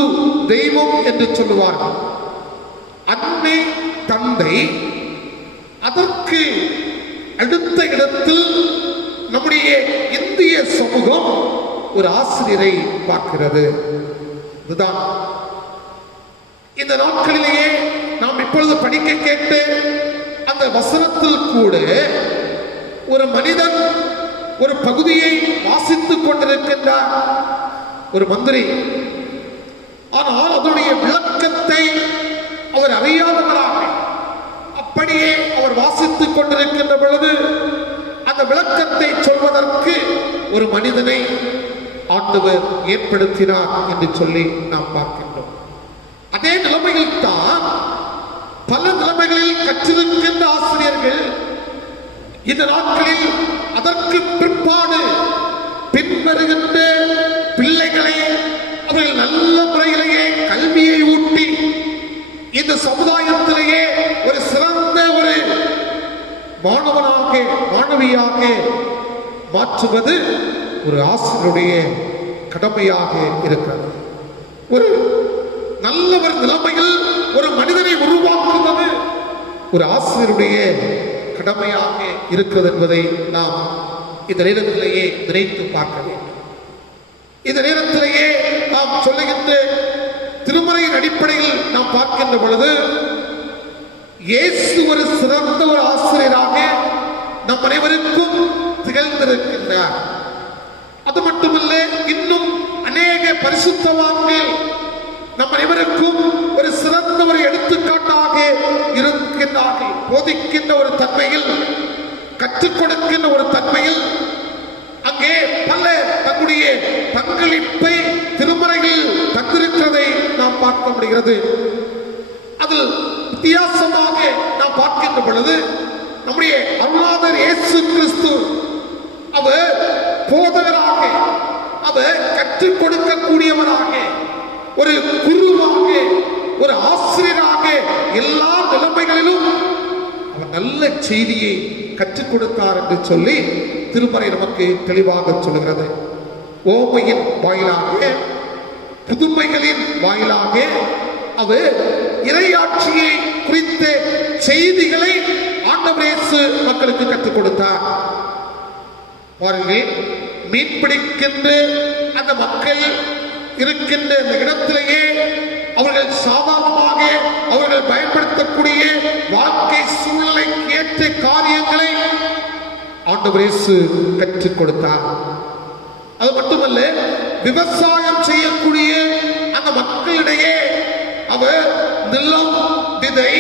தெய்வம் என்று சொல்லுவார்கள். அன்னை தந்தை, அதற்கு அடுத்த இடத்தில் நம்முடைய இந்திய சமூகம் ஒரு ஆசிரியரை பார்க்கிறது. இதுதான் இந்த நாட்களிலேயே நாம் இப்பொழுது படிக்க கேட்ட அந்த வசனத்தில் கூட ஒரு மனிதன் ஒரு பகுதியை வாசித்துக் கொண்டிருக்கின்றார், ஒரு மந்திரி. ஆனால் அதனுடைய விளக்கத்தை அவர் அறியாதவராக அப்படியே அவர் வாசித்துக் கொண்டிருக்கின்ற பொழுது அந்த விளக்கத்தை சொல்வதற்கு ஒரு மனிதனை ஆண்டவர் ஏற்படுத்தினார் என்று சொல்லி நாம் பார்க்கின்றோம். அதே நிலைமையில் தான் பல நிலைமைகளில் கற்றிருக்கின்ற ஆசிரியர்கள் இந்த நாட்களில் அதற்கு பிற்பாடு பின்வருகின்ற பிள்ளைகளை அவர்கள் நல்ல முறையிலேயே கல்வியை ஊட்டி இந்த சமுதாயத்திலேயே ஒரு சிறந்த ஒரு மாணவனாக மாணவியாக மாற்றுவது ஒரு ஆசிரியருடைய கடமையாக இருக்கிறது. ஒரு நல்ல ஒரு நிலைமையில் ஒரு மனிதனை உருவாக்குவது ஒரு ஆசிரியருடைய கடமையாக இருக்கிறது என்பதை நாம் இந்த நேரத்திலேயே நினைத்து பார்க்க வேண்டும். இந்த நேரத்திலேயே நாம் சொல்லுகின்ற திருமறையின் அடிப்படையில் நாம் பார்க்கின்ற பொழுது இயேசு ஒரு சிறந்த ஒரு ஆசிரியராக நம் அனைவருக்கும் திகழ்ந்திருக்கின்றார். அது மட்டுமல்ல, இன்னும் அநேக பரிசுத்தவான்கள் நம் அனைவருக்கும் ஒரு சிறந்த ஒரு எடுத்துக்காட்டாக இருக்கின்றார்கள். போதிக்கின்ற ஒரு தன்மையில், கற்றுக் கொடுக்கின்ற ஒரு தன்மையில் அங்கே பல தன்னுடைய பங்களிப்பை திருமறையில் தந்திருக்கிறதை நாம் பார்க்க முடிகிறது. அதில் வித்தியாசமாக நாம் பார்க்கின்ற பொழுது நம்முடைய அருளாளர் இயேசு கிறிஸ்து அவர் போதகராக, அவர் கற்றுக் கொடுக்கக்கூடியவராக, ஒரு குருவாக, ஒரு ஆசிரியராக எல்லா நிலைமைகளிலும் அவர் நல்ல செய்தியை கற்றுக் கொடுத்தார் என்று சொல்லி திருமறை நமக்கு தெளிவாக சொல்லுகிறது. ஓமையின் வாயிலாக, புதுமைகளின் வாயிலாக அவர் இறையாட்சியை குறித்த செய்திகளை ஆண்டவர் இயேசு மக்களுக்கு கற்றுக் கொடுத்தார். பாருங்கள், மீன்பிடிக்கின்ற அந்த மக்கள் இருக்கின்ற இந்த இடத்திலேயே அவர்கள் சாதாரணமாக அவர்கள் பயன்படுத்தக்கூடிய வாழ்க்கை சூழ்நிலைக்கு ஏற்ற காரியங்களை ஆண்டவர் இயேசு கற்றுக் கொடுத்தார். அது மட்டுமல்ல, விவசாயம் செய்யக்கூடிய அந்த மக்களிடையே அவர் நிலம், விதை,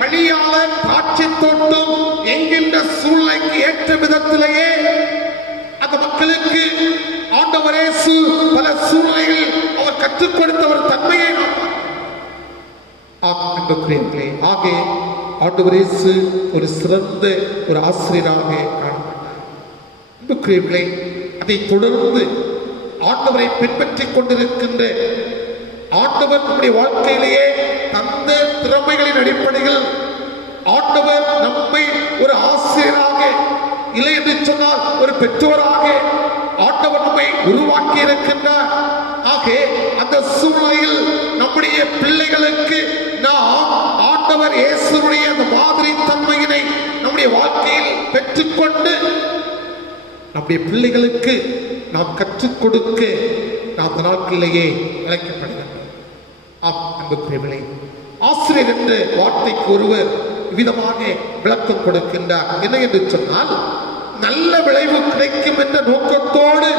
பணியாளர், திராட்சை தோட்டம் என்கின்ற சூழ்நிலைக்கு ஏற்ற விதத்திலேயே அந்த மக்களுக்கு ஆண்டவர் இயேசு பல சூழ்நிலைகள் அவர் கற்றுக் கொடுத்த ஒரு தன்மையை ஆக ஆண்டவர் இயேசு ஒரு சிறந்த ஒரு ஆசிரியராக காணப்பட்டார். அதை தொடர்ந்து ஆண்டவரை பின்பற்றிக் கொண்டிருக்கின்ற ஆண்டவர் நம்முடைய வாழ்க்கையிலேயே தந்த திறமைகளின் அடிப்படையில் ஆண்டவர் நம்மை ஒரு ஆசிரியராக, இல்லை என்று சொன்னால் ஒரு பெற்றோராக ஆண்டவர் நம்மை உருவாக்கி இருக்கின்றார். ஆக அந்த சூழ்நிலையில் நம்முடைய பிள்ளைகளுக்கு நாம் ஆண்டவர் இயேசுடைய அந்த மாதிரி தன்மையினை நம்முடைய வாழ்க்கையில் பெற்றுக்கொண்டு நம்முடைய பிள்ளைகளுக்கு நாம் கற்றுக் கொடுக்க நாம் அந்த நாட்களிலேயே அழைக்கப்படுகின்றோம். அன்புக்குரியவர்களே, ஆசிரியர் என்ற வார்த்தைக்கு ஒருவர் விதமாக விளக்கம் கொடுக்கின்றார். என்ன என்று சொன்னால், நல்ல விளைவு கிடைக்கும் என்ற நோக்கத்தோடு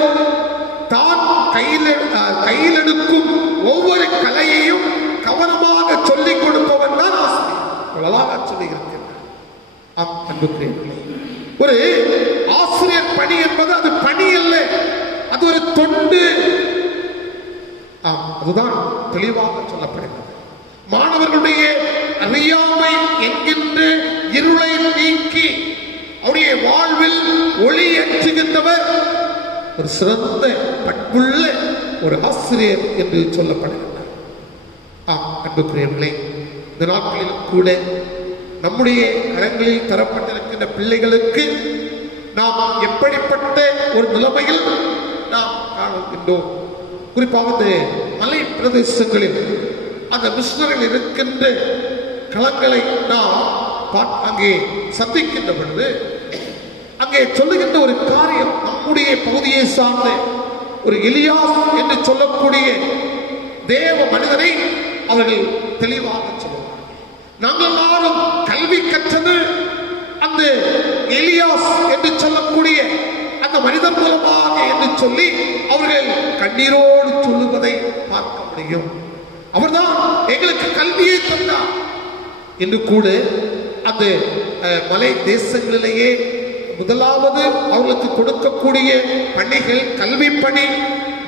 தான் கையில் எடுக்கும் ஒவ்வொரு கலையையும் கவனமாக சொல்லிக் கொடுப்பவன் தான் ஆசிரியர். அவ்வளவாக சொல்லி இருக்கின்றார். அன்புக்குரியவர்களே, ஒரு ஆசிரியர் பணி என்பது அது பணி அல்ல, அது ஒரு தொண்டு. அதுதான் தெளிவாக சொல்லப்படுகிறது. மாணவர்களுடைய அறியாமை என்கின்ற இருளை நீக்கி அவருடைய வாழ்வில் ஒளி ஏற்றுகின்றவர் ஒரு சிறந்த பண்புள்ள ஒரு ஆசிரியர் என்று சொல்லப்படுகின்றார். அன்புக்குரியவர்களே, இந்த நாட்களில் கூட நம்முடைய கரங்களில் தரப்பட்டிருக்கின்ற பிள்ளைகளுக்கு நாம் எப்படிப்பட்ட ஒரு நிலைமையில் நாம் காணுகின்றோம். குறிப்பாக மலை பிரதேசங்களில் அந்த மிஷனரிகள் இருக்கின்ற களங்களை நாம் அங்கே சந்திக்கின்ற பொழுது அங்கே சொல்லுகின்ற ஒரு காரியம், நம்முடைய பகுதியை சார்ந்த ஒரு எலியாஸ் என்று சொல்லக்கூடிய தேவ மனிதனை அவர்கள் தெளிவாக சொல்லுவார்கள். நாங்கள் எல்லாரும் கல்வி கற்றது அந்த எலியாஸ் என்று சொல்லக்கூடிய அந்த மனிதன் மூலமாக என்று சொல்லி அவர்கள் கண்ணீரோடு சொல்லுவதை பார்க்க முடியும். அவர்தான் எங்களுக்கு கல்வியை தந்தார் என்று கூட அந்த மலை தேசங்களிலேயே முதலாவது அவர்களுக்கு கொடுக்கக்கூடிய பணிகள் கல்வி பணி,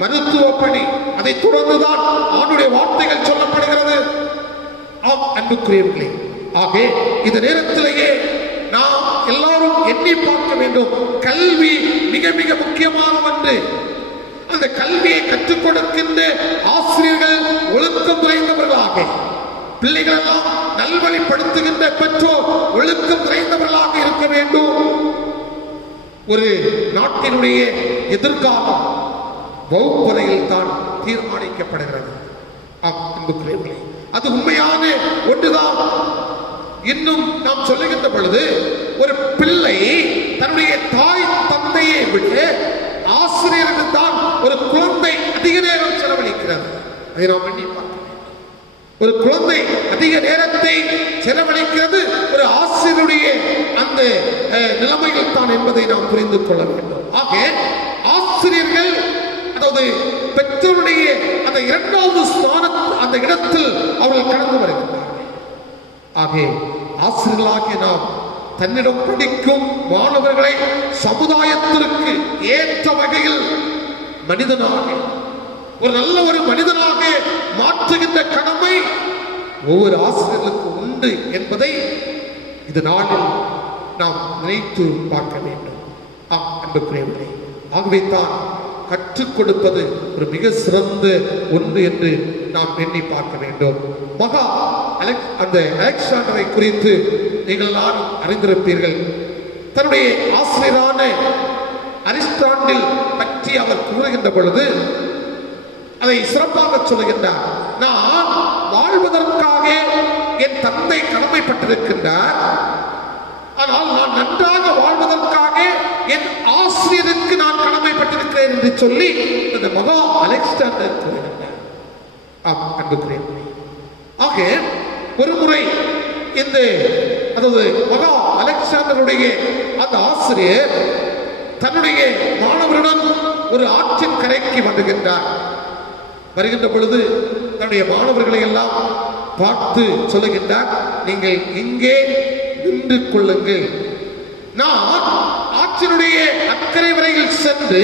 மருத்துவ பணி. அதை தொடர்ந்துதான் அவனுடைய வார்த்தைகள் சொல்லப்படுகிறது. அன்புக்குரியவர்களே, ஆக இந்த நேரத்திலேயே நாம் எல்லாரும் எண்ணி பார்க்க வேண்டும். கல்வி மிக மிக முக்கியமானது. அந்த கல்வியை கற்றுக் கொடுக்கின்ற ஆசிரியர்கள் ஒழுக்கம் நிறைந்தவர்களாக, பிள்ளைகள் எல்லாம் நல்வழிப்படுத்துகின்ற பெற்றோர் ஒழுக்கம் நிறைந்தவர்களாக இருக்க வேண்டும். ஒரு நாட்டினுடைய எதிர்காலம் வகுப்பறையில் தான் தீர்மானிக்கப்படுகிறது. அது உண்மையான ஒன்றுதான். இன்னும் நாம் சொல்லுகின்ற பொழுது ஒரு பிள்ளை தன்னுடைய தாய் தந்தையை விட ஆசிரியர்கள் தான் ஒரு குழந்தை அதிக நேரம் செலவழிக்கிறது. அதை நாம் எண்ணி பார்க்க வேண்டும். ஒரு குழந்தை அதிக நேரத்தை செலவழிக்கிறது ஒரு ஆசிரியருடைய அந்த நிலைமைகள் தான் என்பதை நாம் புரிந்து கொள்ள வேண்டும். ஆக ஆசிரியர்கள், அதாவது பெற்றோருடைய அந்த இரண்டாவது ஸ்தானத்தில் அந்த இடத்தில் அவர்கள் கடந்து வருகின்றார்கள். ஆக ஆசிரியர்களாகிய நாம் தன்னிடம் படிக்கும் மாணவர்களை சமுதாயத்திற்கு ஏற்ற வகையில் மனிதனாக, ஒரு நல்ல ஒரு மனிதனாக மாற்றுகின்ற கடமை ஒவ்வொரு ஆசிரியர்களுக்கு உண்டு என்பதை இந்த நாளில் நாம் நினைத்து பார்க்க வேண்டும். அன்புக்குரியவர்களே, ஆகவே தான் கற்றுக் கொடுப்பது ஒரு மிக சிறந்த ஒன்று என்று நாம் எண்ணி பார்க்க வேண்டும். மகா அந்த அலெக்சாண்டரை குறித்து நீங்கள் எல்லாரும் அறிந்திருப்பீர்கள். தன்னுடைய ஆசிரியரான அரிஸ்டாண்டில் பற்றி அவர் கூறுகின்ற பொழுது அதை சிறப்பாக சொல்லுகின்றார். நான் வாழ்வதற்காக என் தந்தை கடமைப்பட்டிருக்கின்றார், ஆனால் நான் நன்றாக வாழ்வதற்காக என் ஆசிரியருக்கு நான் கடமைப்பட்டிருக்கிறேன் என்று சொல்லி அந்த மகா அலெக்சாண்டர் கூறுகின்றார். அன்புக்குரியவர்களே, ஆக ஒரு முறை இந்த அதாவது மகா அலெக்சாண்டருடைய அந்த ஆசிரியர் தன்னுடைய மாணவருடன் ஒரு ஆற்றின் கரைக்கு வருகின்றார். வருகின்ற பொழுது தன்னுடைய மாணவர்களை எல்லாம் பார்த்து சொல்லுகின்றார், நீங்கள் இங்கே நின்று கொள்ளுங்கள், நான் ஆற்றினுடைய அக்கறை வரையில் சென்று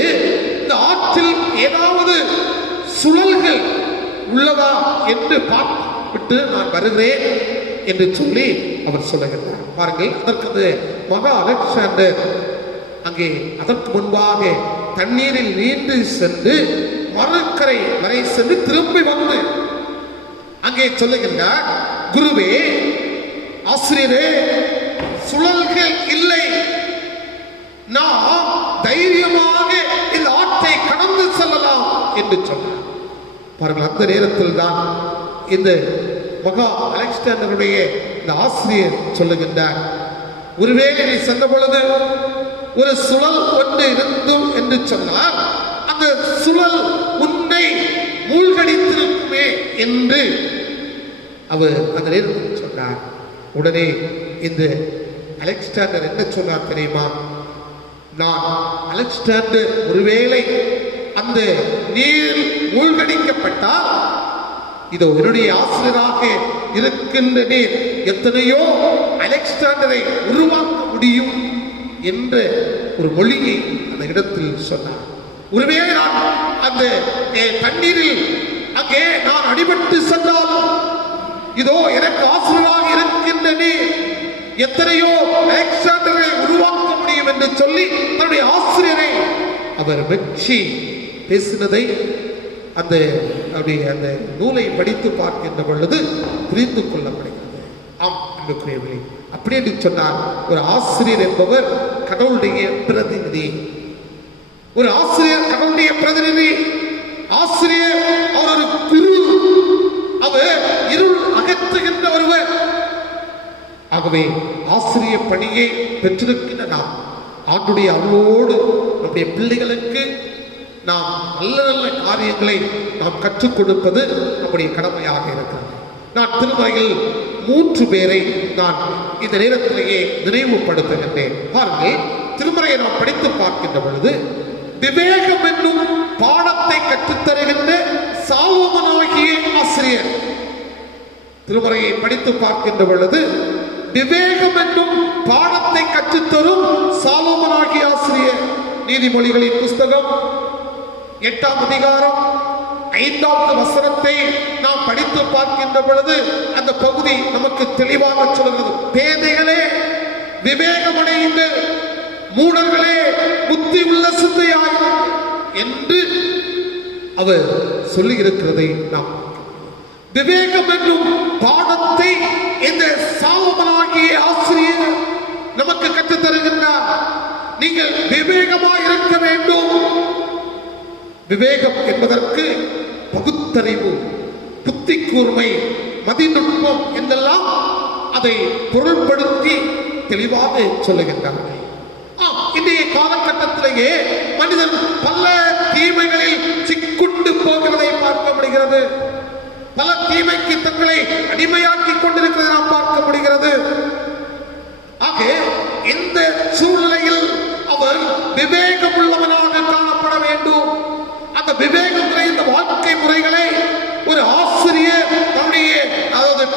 இந்த ஆற்றில் ஏதாவது சுழல்கள் உள்ளதா என்று பார்த்துவிட்டு நான் வருகிறேன் என்று சொல்லி அவர் சொல்லுகின்றார். பாருங்கள், அதற்கு மகா அலெக்சாண்டர் அங்கே அதற்கு முன்பாக தண்ணீரில் நீண்டு சென்று மறுக்கரை வரை சென்று திரும்பி வந்து அங்கே சொல்லுகின்றார், குருவே, ஆசிரியரே, சுழல்கள் இல்லை, நாம் தைரியமாக இந்த ஆற்றை கடந்து செல்லலாம் என்று சொன்னார். பாருங்கள், அந்த நேரத்தில் தான் இந்த மகா அலெக்சாண்டருடைய இந்த ஆசிரியர் சொல்லுகின்றார், ஒருவேளை நீ சென்ற பொழுது ஒரு சுழல் ஒன்று இருந்தும் என்று சொன்னால் அந்த சுழல் உன்னை மூழ்கடித்திருக்குமே என்று அவர் அந்த நேரத்தில் சொன்னார். உடனே இந்த அலெக்சாண்டர் என்ன சொன்னார் தெரியுமா? நான் அலெக்சாண்டர் ஒருவேளை அந்த நீர் மூழ்கடிக்கப்பட்டால் இதோ என்னுடைய ஆசிரியராக இருக்கின்ற நீர் எத்தனையோ அலெக்சாண்டரை உருவாக்க முடியும் என்ற ஒரு மொழியை அந்த இடத்தில் சொன்னார். ஒருவேளை நான் அந்த தண்ணீரில் அங்கே நான் அடிபட்டு சென்றாலும் இதோ எனக்கு ஆசிரியராக இருக்கின்ற நீ எத்தனையோ அலெக்சாண்டரை உருவாக்க முடியும் என்று சொல்லி தன்னுடைய ஆசிரியரை அவர் வெற்றி பேசினதை அந்த அந்த நூலை படித்து பார்க்கின்ற பொழுது புரிந்து கொள்ளப்படுகிறது. ஆம் அன்புக்குரியவர்களே, அப்படி என்று சொன்னால் ஒரு ஆசிரியர் என்பவர் கடவுளுடைய பிரதிநிதி. ஒரு ஆசிரியர் கடவுளுடைய பிரதிநிதி. ஆசிரியர் அவர் ஒரு குரு, அவர் இருள் அகற்றுகின்ற ஒருவர். ஆகவே ஆசிரியர் பணியை பெற்றிருக்கின்ற நாம் ஆண்டுடைய அருளோடு நம்முடைய பிள்ளைகளுக்கு நாம் நல்ல நல்ல காரியங்களை நாம் கற்றுக் கொடுப்பது நம்முடைய கடமையாக இருக்கிறது. நான் திருமறையில் 3 பேரை நான் இந்த நேரத்திலேயே நினைவுபடுத்துகின்றேன். பாருங்கள், திருமறையை நாம் படித்து பார்க்கின்ற பொழுது விவேகம் என்னும் பாடத்தை கற்றுத்தருகின்ற சாலோமோனாகிய ஆசிரியர். திருமறையை படித்து பார்க்கின்ற பொழுது விவேகம் என்னும் பாடத்தை கற்றுத்தரும் சாலோமோனாகிய ஆசிரியர். நீதிமொழிகளின் புஸ்தகம் 8ஆம் அதிகாரம் 5வது வசனத்தை நாம் படித்து பார்க்கின்ற பொழுது அந்த பகுதி நமக்கு தெளிவாக சொல்கிறது. பேதைகளே விவேகமடைந்து, மூடர்களே புத்தி உள்ள சிந்தையாய் என்று அவர் சொல்லி இருக்கிறதை நாம் விவேகம் என்னும் பாடத்தை இந்த சாலோமோனாகிய ஆசிரியர் நமக்கு கற்றுத் தருகின்றார். நீங்கள் விவேகமாய் இருக்க வேண்டும். விவேகம் என்பதற்கு பகுத்தறிவு, புத்தி கூர்மை, மதிநுட்பம் என்றெல்லாம் அதை பொருள்படுத்தி தெளிவாக சொல்லுகின்றார்கள். இன்றைய காலகட்டத்திலேயே மனிதன் பல தீமைகளில் சிக்குண்டு போகிறதை பார்க்க முடிகிறது. பல தீமைக்கு தங்களை அடிமையாக்கி கொண்டிருக்கிறதை நாம் பார்க்க முடிகிறது. ஆக இந்த சூழ்நிலையில் அவர் விவேகம் உள்ளவனாக காணப்பட வேண்டும். அந்த விவேகம் நிறைந்த வாழ்க்கை முறைகளை ஒரு ஆசிரியர் தன்னுடைய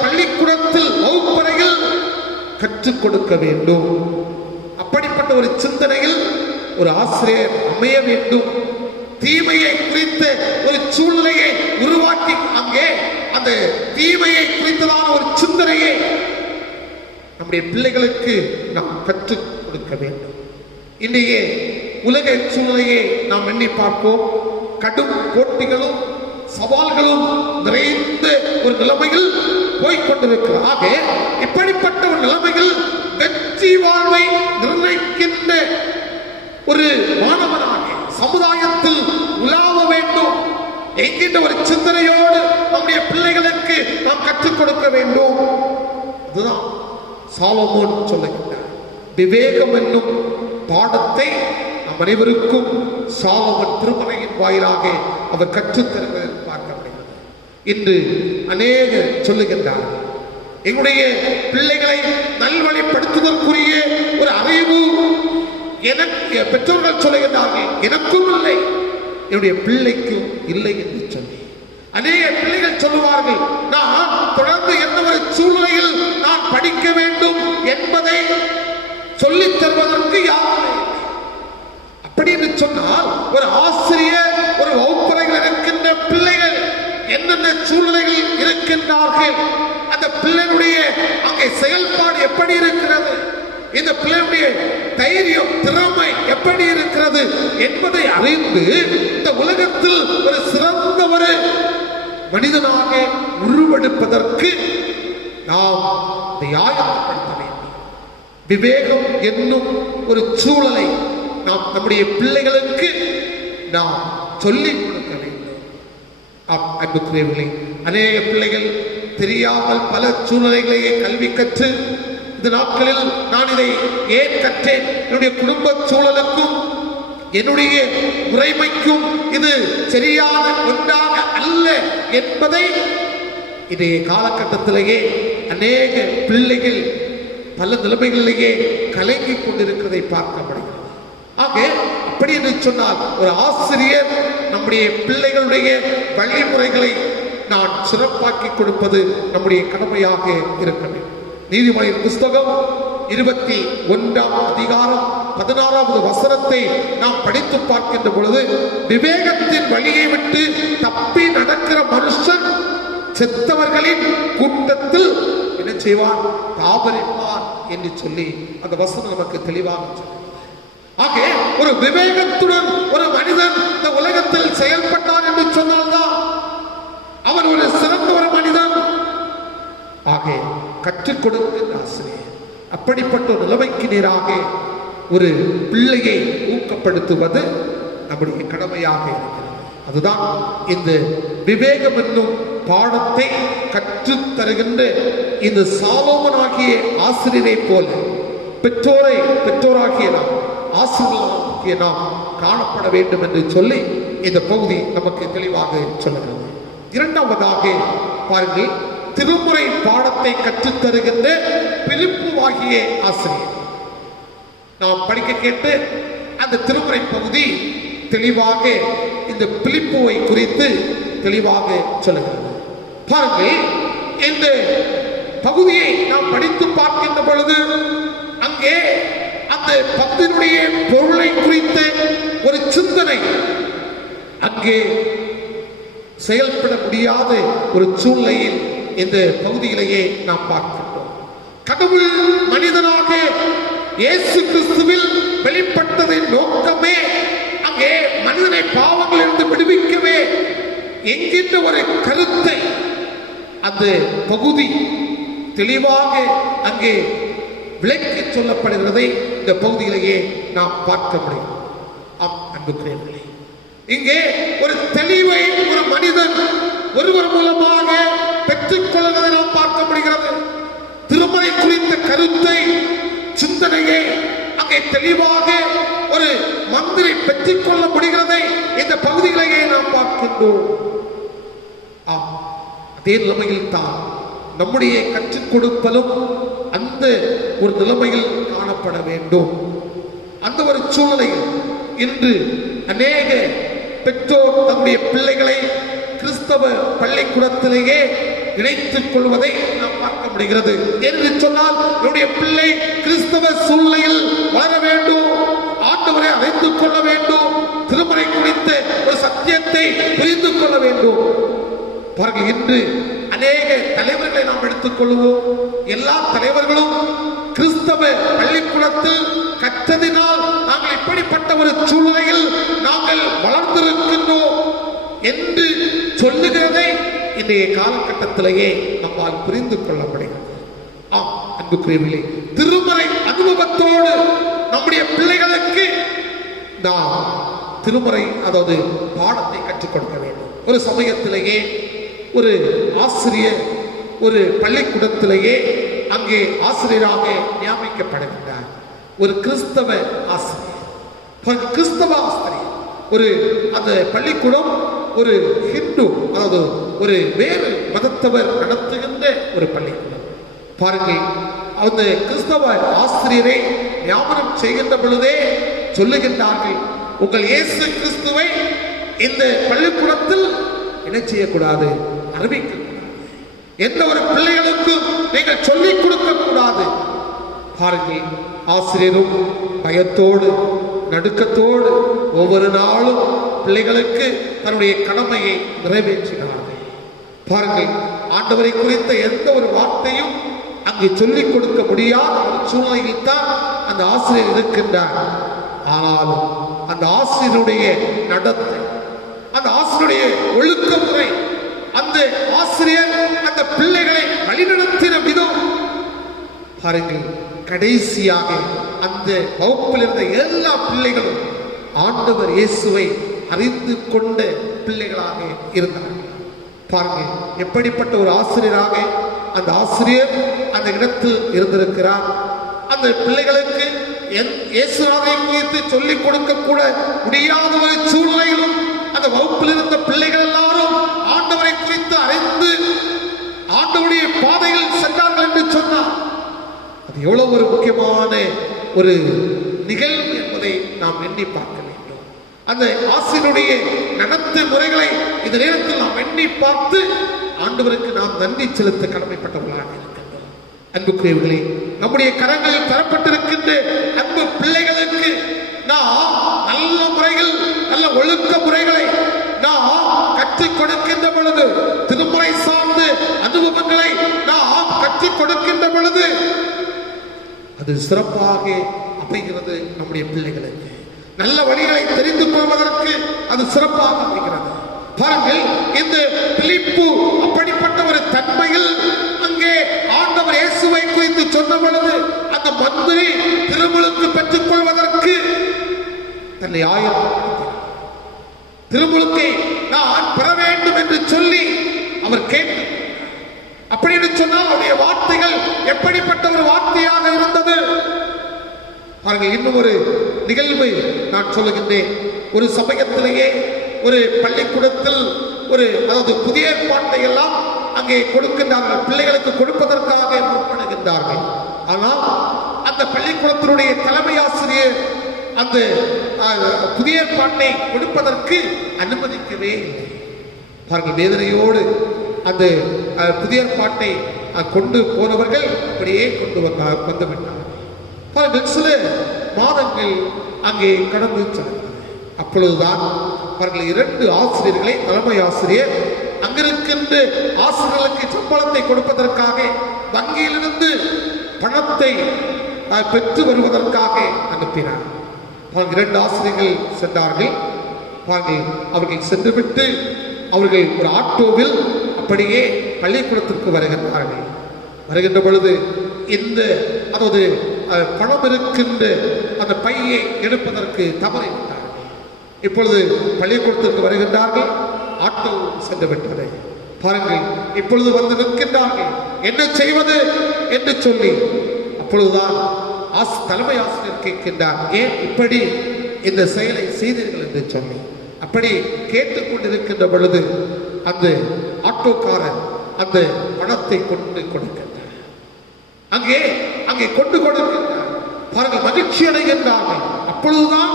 பள்ளிக்கூடத்தில் வகுப்பறையில் கற்றுக் கொடுக்க வேண்டும். அப்படிப்பட்ட ஒரு சிந்தனையில் ஒரு ஆசிரியர் அமைய வேண்டும். தீமையை குறித்த ஒரு சூழ்நிலையை உருவாக்கி அங்கே அந்த தீமையை குறித்ததான ஒரு சிந்தனையை நம்முடைய பிள்ளைகளுக்கு நாம் கற்றுக் கொடுக்க வேண்டும். இன்றைய உலக சூழ்நிலையை நாம் எண்ணி பார்ப்போம். கடும் போட்டிகளும் சவால்களும் நிறைந்த ஒரு நிலைமையில் போய்கொண்டிருக்கிறார். ஆக இப்படிப்பட்ட ஒரு நிலைமையில் வெற்றி வாழ்வை நிர்ணயிக்கின்ற ஒரு மாணவனாக சமுதாயத்தில் உலாவ வேண்டும் என்கின்ற ஒரு சிந்தனையோடு நம்முடைய பிள்ளைகளுக்கு நாம் கற்றுக் கொடுக்க வேண்டும். அதுதான் சாலமோன் சொல்லுகின்றார். விவேகம் என்னும் பாடத்தை நம் அனைவருக்கும் சாலமோன் திருமறையின் வாயிலாக அவர் கற்றுத்தருவதை பார்க்க முடிகிறது. இன்று அநேகர் சொல்லுகின்றார், எங்களுடைய பிள்ளைகளை நல்வழிப்படுத்துவதற்குரிய ஒரு அறிவு எனக்கு பெற்றோர்கள் சொல்லுகின்றார்கள், எனக்கும் இல்லை, என்னுடைய பிள்ளைக்கும் இல்லை என்று சொல்லி அநேக பிள்ளைகள் சொல்லுவார்கள், நான் தொடர்ந்து எந்த ஒரு சூழ்நிலையில் நான் படிக்க வேண்டும் என்பதை சொல்லித் தருவதற்கு யாரும் அப்படி என்று சொன்னால் ஒரு ஆசிரியர் ஒரு வகுப்பறையில் இருக்கின்ற பிள்ளைகள் என்னென்ன சூழ்நிலைகள் இருக்கின்றார்கள், அந்த பிள்ளைகளுடைய அங்கே செயல்பாடு எப்படி இருக்கிறது, இந்த பிள்ளையுடைய தைரியம் திறமை எப்படி இருக்கிறது என்பதை அறிந்து இந்த உலகத்தில் ஒரு சிறந்த ஒரு மனிதனாக உருவெடுப்பதற்கு நாம் ஆயத்தப்படுத்த வேண்டும். விவேகம் என்னும் ஒரு சூழலை நாம் நம்முடைய பிள்ளைகளுக்கு நாம் சொல்லிக் கொடுக்க வேண்டும். அன்புக்குரியவர்களே, அநேக பிள்ளைகள் தெரியாமல் பல சூழ்நிலைகளையே கல்வி கற்று இந்த நாட்களில் நான் இதை ஏன் கற்றேன், என்னுடைய குடும்ப சூழலுக்கும் என்னுடைய முறைமைக்கும் இது சரியான ஒன்றாக அல்ல என்பதை இன்றைய காலகட்டத்திலேயே அநேக பிள்ளைகள் பல நிலைமைகளிலேயே கலங்கிக் கொண்டிருக்கிறதை பார்க்க முடிகிறது. ஆக அப்படி என்று சொன்னால் ஒரு ஆசிரியர் நம்முடைய பிள்ளைகளுடைய வழிமுறைகளை நான் சிறப்பாக்கி கொடுப்பது நம்முடைய கடமையாக இருக்க வேண்டும். நீதிமொழியின் புஸ்தகம் 21ஆம் அதிகாரம் 16வது வசனத்தை நாம் படித்து பார்க்கின்ற பொழுது, விவேகத்தின் வழியை விட்டு தப்பி நடக்கிற மனுஷன் செத்தவர்களின் கூட்டத்தில் என்ன செய்வான்? தாபரிப்பான் என்று சொல்லி அந்த வசனம் நமக்கு தெளிவாக. ஆக ஒரு விவேகத்துடன் ஒரு மனிதன் இந்த உலகத்தில் செயல்பட்டான் என்று சொன்னால்தான் அவன் ஒரு சிறந்த ஒரு மனிதன். ஆக கற்றுக் கொடுக்கின்ற ஆசிரியர் அப்படிப்பட்ட ஒரு நிலைமைக்கு நேராக ஒரு பிள்ளையை ஊக்கப்படுத்துவது நம்முடைய கடமையாக இருக்கிறது. அதுதான் இந்த விவேகம் என்னும் பாடத்தை கற்றுத் தருகின்ற இந்த சாலோமனாகிய ஆசிரியரை போல பெற்றோராகிய நாம், ஆசிரியர்களாகிய நாம் காணப்பட வேண்டும் என்று சொல்லி இந்த பகுதி நமக்கு தெளிவாக சொல்லுகிறது. இரண்டாவதாக பாருங்கள், திருமுறை பாடத்தை கற்றுத் தருகின்ற பிலிப்புவாகிய ஆசிரியர். நாம் படிக்க கேட்டு அந்த திருமுறை பகுதி தெளிவாக இந்த பிலிப்புவை குறித்து தெளிவாக சொல்லுகிறது. பாருங்கள், இந்த பகுதியை நாம் படித்து பார்க்கின்ற பொழுது அங்கே அந்த பகுதியினுடைய பொருளை குறித்த ஒரு சிந்தனை, அங்கே செயல்பட முடியாத ஒரு சூழ்நிலையில் இந்த பகுதியிலேயே நாம் பார்க்கின்றோம். கடவுள் மனிதனாக இயேசு கிறிஸ்துவில் வெளிப்பட்டதின் நோக்கமே அங்கே மனிதனை பாவங்களிலிருந்து விடுவிக்கவே என்கின்ற ஒரு கருத்தை அந்த பகுதி தெளிவாக அங்கே விளக்கி சொல்லப்படுகிறதை இந்த பகுதியிலேயே நாம் பார்க்க முடியும். அன்புக்குரியவர்களே, இங்கே ஒரு தெளிவை ஒரு மனிதன் ஒருவர் மூலமாக பெற்றுக் கொள்வதை நாம் பார்க்க முடிகிறது. திருமறை குறித்த கருத்தை, சிந்தனையை அங்கே தெளிவாக ஒரு மந்திரி பெற்றுக் கொள்ள முடிகிறதை இந்த பகுதியிலேயே நாம் பார்க்கின்றோம். அதே நிலைமையில் தான் நம்முடைய கற்றுக் கொடுப்பதும் அந்த ஒரு நிலைமையில் காணப்பட வேண்டும். அந்த ஒரு சூழ்நிலையில் இன்று அநேக பெற்றோர் தன்னுடைய பிள்ளைகளை கிறிஸ்தவ பள்ளிக்கூடத்திலேயே இணைத்துக் கொள்வதை நாம் பார்க்க முடிகிறது. என்று சொன்னால், என்னுடைய பிள்ளை கிறிஸ்தவ சூழ்நிலையில் வளர வேண்டும், ஆண்டவரை அறிந்து கொள்ள வேண்டும், திருமறை குறித்த ஒரு சத்தியத்தை புரிந்து கொள்ள வேண்டும். பாருங்கள், இன்று அநேக தலைவர்களை நாம் எடுத்துக் கொள்வோம். எல்லா தலைவர்களும் கிறிஸ்தவ பள்ளிக்கூடத்தில் கற்றதினால் நாங்கள் இப்படிப்பட்ட ஒரு சூழ்நிலையில் நாங்கள் வளர்ந்திருக்கின்றோம் என்று சொல்லுகிறதை இன்றைய காலகட்டத்திலேயே நம்மால் புரிந்து கொள்ளப்படுகிறது. ஆம் அன்புக்குரியவர்களே, திருமறை அனுபவத்தோடு நம்முடைய பிள்ளைகளுக்கு நாம் திருமறை, அதாவது பாடத்தை கற்றுக் கொடுக்க வேண்டும். ஒரு சமயத்திலேயே ஒரு ஆசிரியர் ஒரு பள்ளிக்கூடத்திலேயே அங்கே ஆசிரியராக நியமிக்கப்படுகின்றார். ஒரு கிறிஸ்தவ ஆசிரியர், கிறிஸ்தவ ஆசிரியர். ஒரு அந்த பள்ளிக்கூடம் ஒரு ஹிந்து, அதாவது ஒரு வேறு மதத்தவர் நடத்துகின்ற ஒரு பள்ளிக்கூடம். பாருங்கள், அந்த கிறிஸ்தவ ஆசிரியரை நியமனம் செய்கின்ற பொழுதே சொல்லுகின்றார்கள், உங்கள் இயேசு கிறிஸ்துவை இந்த பள்ளிக்கூடத்தில் என்ன செய்யக்கூடாது? அறிவிக்க கூடாது. எந்த ஒரு பிள்ளைகளுக்கும் நீங்கள் சொல்லிக் கொடுக்க கூடாது. பாருங்கள், ஆசிரியரும் பயத்தோடு நடுக்கத்தோடு ஒவ்வொரு நாளும் பிள்ளைகளுக்கு தன்னுடைய கடமையை நிறைவேற்றினார்கள். பாருங்கள், ஆண்டவரை குறித்த எந்த ஒரு வார்த்தையும் அங்கு சொல்லிக் கொடுக்க முடியாத ஒரு சூழ்நிலையில் தான் அந்த ஆசிரியர் இருக்கின்றார். ஆனாலும் அந்த ஆசிரியருடைய நடத்தை, அந்த ஆசிரியருடைய ஒழுக்க முறை, அந்த ஆசிரியர் அந்த பிள்ளைகளை வழிநடத்தின விதம், பாருங்கள், கடைசியாக அந்த வகுப்பில் இருந்த எல்லா பிள்ளைகளும் ஆண்டவர் இயேசுவை அறிந்து கொண்ட பிள்ளைகளாக இருந்தார்கள். பாருங்கள், எப்படிப்பட்ட ஒரு ஆசிரியராக அந்த ஆசிரியர் அந்த இடத்தில் இருந்திருக்கிறார். அந்த பிள்ளைகளுக்கு இயேசுவை குறித்து சொல்லிக் கொடுக்க கூட முடியாத ஒரு சூழ்நிலையிலும் அந்த வகுப்பில் இருந்த பிள்ளைகள் எல்லாரும் ஆண்டவரை குறித்து அறிந்து ஆண்டவருடைய பாதையில் சென்றார்கள் என்று சொன்னார். அது எவ்வளவு ஒரு முக்கியமான ஒரு நிகழ்வு என்பதை நாம் எண்ணி பார்க்க வேண்டும். அந்த ஆசிரியருடைய நடத்தை முறைகளை இந்த நேரத்தில் நாம் எண்ணி பார்த்து ஆண்டவருக்கு நாம் நன்றி செலுத்த கடமைப்பட்டவர்களாக இருக்கின்றோம். அன்புக்குரியவர்களே, நம்முடைய கரங்களில் தரப்பட்டிருக்கின்ற அன்பு பிள்ளைகளுக்கு நாம் நல்ல முறைகள், நல்ல ஒழுக்க முறைகளை நாம் கற்றுக் கொடுக்கின்ற பொழுது, திருமுறை சார்ந்த அனுபவங்களை நாம் கற்றுக் கொடுக்கின்ற பொழுது அது சிறப்பாக அமைகிறது. நம்முடைய பிள்ளைகளுக்கு நல்ல வழிகளை தெரிந்து கொள்வதற்கு அது சிறப்பாக அமைகிறது. பாருங்கள், இந்த பிலிப்பு அப்படிப்பட்ட ஒரு தன்மையில் அங்கே ஆண்டவர் இயேசுவை குறித்து சொன்ன பொழுது அந்த மந்திரி திருமுழுக்கு பெற்றுக் கொள்வதற்கு தன்னை ஆயத்தப்படுத்தினார். திருமுழுக்கை நான் பெற வேண்டும் என்று சொல்லி அவர் கேட்டு, அப்படின்னு சொன்னால் அவருடைய வார்த்தைகள் எப்படிப்பட்ட ஒரு வார்த்தையாக இருந்தது பாருங்கள். இன்னும் ஒரு நிகழ்வை நான் சொல்லுகின்றேன். ஒரு சமயத்திலேயே ஒரு பள்ளிக்கூடத்தில் அதாவது புதிய ஏற்பாட்டை எல்லாம் அங்கே கொடுக்கின்றார்கள், பிள்ளைகளுக்கு கொடுப்பதற்காக முற்படுகின்றார்கள். ஆனால் அந்த பள்ளிக்கூடத்தினுடைய தலைமை ஆசிரியர் அந்த புதிய ஏற்பாட்டை கொடுப்பதற்கு அனுமதிக்கவே இல்லை. பாருங்கள், வேதனையோடு அந்த புதிய ஏற்பாட்டை கொண்டு போனவர்கள் அப்படியே கொண்டு வந்துவிட்டார்கள். பாருங்கள், சில மாதங்கள் அங்கே கடந்து சென்றது. அப்பொழுதுதான் பாருங்கள், 2 ஆசிரியர்களை தலைமை ஆசிரியர் அங்கிருக்கின்ற ஆசிரியர்களுக்கு சம்பளத்தை கொடுப்பதற்காக வங்கியிலிருந்து பணத்தை பெற்று வருவதற்காக அனுப்பினார். 2 ஆசிரியர்கள் சென்றார்கள். அவர்கள் சென்றுவிட்டு அவர்கள் ஒரு ஆட்டோவில் அப்படியே பள்ளிக்கூடத்திற்கு வருகின்றார்கள். வருகின்ற பொழுது அதாவது பணம் இருக்கின்ற அந்த பையை எடுப்பதற்கு தவறிவிட்டார்கள். இப்பொழுது பள்ளிக்கூடத்திற்கு வருகின்றார்கள். ஆட்டோ சென்று விட்டது. பாருங்கள், இப்பொழுது வந்து நிற்கின்றார்கள், என்ன செய்வது என்று சொல்லி. அப்பொழுதுதான் தலைமை ஆசிரியர் கேட்கின்றார், ஏன் இப்படி இந்த செயலை செய்தீர்கள் என்று சொல்லி. அப்படி கேட்டுக்கொண்டிருக்கின்ற பொழுது அந்த ஆட்டோக்காரர் அந்த பணத்தை கொண்டு கொடுக்கின்றார். அங்கே கொண்டு கொடுக்கின்றார். பாருங்கள், மகிழ்ச்சி அடைகின்றார்கள். அப்பொழுதுதான்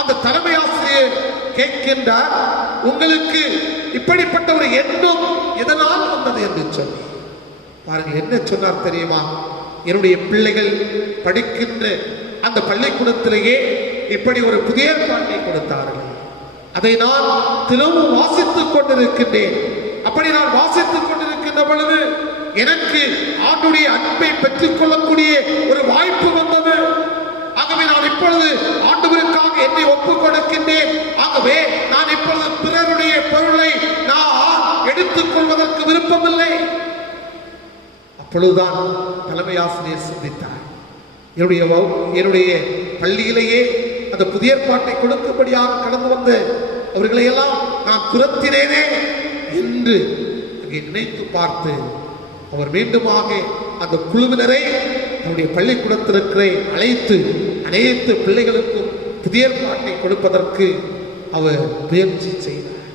அந்த தலைமை ஆசிரியர் கேட்கின்றார், உங்களுக்கு இப்படிப்பட்ட ஒரு எண்ணம் எதனால் வந்தது என்று சொல்லி. பாருங்கள், என்ன சொன்னார் தெரியுமா? என்னுடைய பிள்ளைகள் படிக்கின்ற அந்த பள்ளிக்கூடத்திலேயே இப்படி ஒரு புதிய ஏற்பாட்டை கொடுத்தார்கள். அதை நான் தினமும் வாசித்துக் கொண்டிருக்கின்றேன். அப்படி நான் வாசித்துக் கொண்டிருக்கின்ற பொழுது எனக்கு ஆண்டுடைய அன்பை பெற்றுக் கொள்ளக்கூடிய ஒரு வாய்ப்பு வந்தது. ஆகவே நான் இப்பொழுது ஆண்டவருக்காக என்னை ஒப்புக் கொடுக்கின்றேன். ஆகவே நான் இப்பொழுது பிறருடைய பொருளை நான் எடுத்துக் கொள்வதற்கு விருப்பமில்லை. அப்பொழுதுதான் தலைமை ஆசிரியர் சிந்தித்தார், என்னுடைய பள்ளியிலேயே அந்த புதிய ஏற்பாட்டை கொடுக்கும்படியாக கடந்து வந்த அவர்களையெல்லாம் நான் துரத்தினேனே என்று அங்கே நினைத்து பார்த்து அவர் மீண்டுமாக அந்த குழுவினரை அவருடைய பள்ளிக்கூடத்திற்கு அழைத்து அனைத்து பிள்ளைகளுக்கும் புதிய ஏற்பாட்டை கொடுப்பதற்கு அவர் முயற்சி செய்தார்.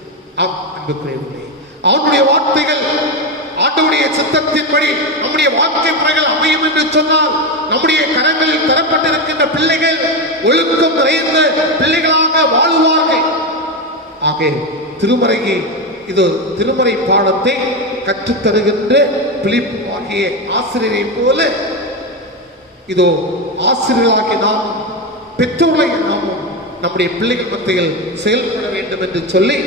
ஆம் அன்புக்குரியவர்களே, அவனுடைய வார்த்தைகள் ஆண்டவருடைய சித்தத்தின்படி நம்முடைய வாழ்க்கை முறைகள் அமையும் என்று சொன்னால், நம்முடைய கரங்களில் தரப்பட்டிருக்கின்ற பிள்ளைகள் ஒழுக்கம் நிறைந்த பிள்ளைகளாக வாழுவார்கள். ஆக திருமறை பாடத்தை கற்றுத்தருகின்ற பிலிப்பு ஆகிய ஆசிரியரை போல இதோ ஆசிரியர்களாகிய நாம், பெற்றோர்களாகிய நாமும் நம்முடைய பிள்ளைகள் மத்தியில் செயல்பட வேண்டும் என்று சொல்லி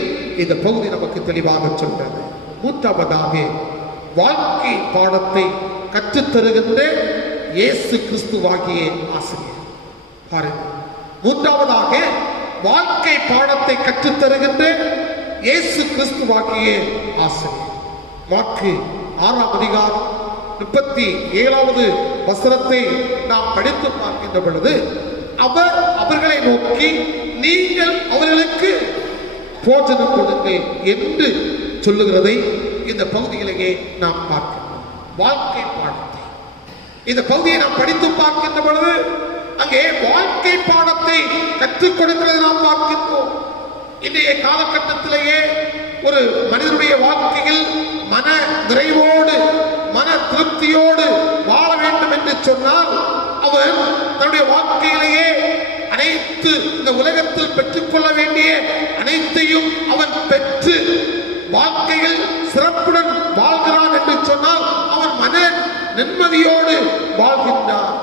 இந்த பகுதி நமக்கு தெளிவாக சொல்கிறது. 3வது வாழ்க்கை பாடத்தை கற்றுத்தருகின்ற இயேசு கிறிஸ்துவாகிய ஆசிரியர். பாருங்கள், 3வது வாழ்க்கை பாடத்தை கற்றுத்தருகின்ற இயேசு கிறிஸ்துவாகிய ஆசிரியர். மாற்கு 6ஆம் அதிகாரம் 37வது வசனத்தை நாம் படித்து பார்க்கின்ற பொழுது அவர்களை நோக்கி, நீங்கள் அவர்களுக்கு போஜனம் கொடுங்கள் என்று சொல்லுகிறதை இந்த பகுதியிலேயே நாம் பார்க்கிறோம். வாழ்க்கை பாடத்தை இந்த பகுதியை நாம் படித்து பார்க்கின்ற பொழுது அங்கே வாழ்க்கை பாடத்தை கற்றுக் கொடுக்கிறதை நாம் பார்க்கின்றோம். இன்றைய காலகட்டத்திலேயே ஒரு மனிதனுடைய வாழ்க்கையில் மன நிறைவோடு மன திருப்தியோடு வாழ வேண்டும் என்று சொன்னால் அவர் தன்னுடைய வாழ்க்கையிலேயே அனைத்து இந்த உலகத்தில் பெற்றுக்கொள்ள வேண்டிய அனைத்தையும் அவன் பெற்று வாழ்க்கையில் சிறப்புடன் வாழ்கிறான் என்று சொன்னால் அவன் மன நிம்மதியோடு வாழ்கின்றார்.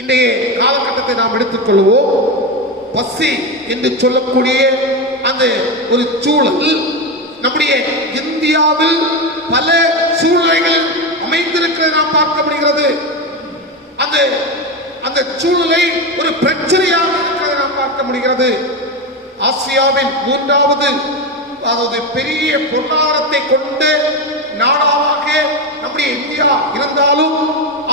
இன்றைய காலகட்டத்தை நாம் எடுத்துக்கொள்வோம். பசி என்று சொல்லக்கூடிய அந்த ஒரு சூழல் நம்முடைய இந்தியாவில் பல சூழ்நிலைகள் அமைந்திருக்கிறது நாம் பார்க்க முடிகிறது. அந்த சூழ்நிலை ஒரு பிரச்சனையாக இருக்கிறது நாம் பார்க்க முடிகிறது. ஆசியாவின் மூன்றாவது அதாவது பெரிய பொருளாதாரத்தை கொண்டு நாடாக நம்முடைய இந்தியா இருந்தாலும்,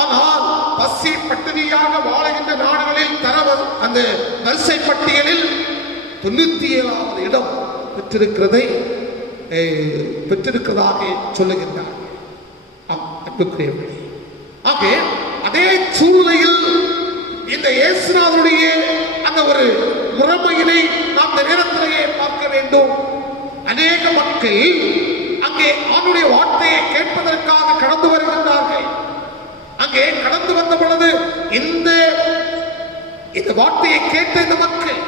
ஆனால் பசி பட்டினியாக வாழுகின்ற நாடுகளில் அந்த வரிசை பட்டியலில் 97வது இடம் பெற்றிருக்கிறதாக சொல்லுகின்றார். ஆக அதே சூழ்நிலையில் இந்த இயேசுநாதருடைய அந்த ஒரு முறைமையினை நாம் இந்த நேரத்திலேயே பார்க்க வேண்டும். அநேக மக்கள் அங்கே ஆண்டுடைய வார்த்தையை கேட்பதற்காக கடந்து வருகின்றார்கள். அங்கே கடந்து வந்த பொழுது இந்த வார்த்தையை கேட்ட இந்த மக்கள்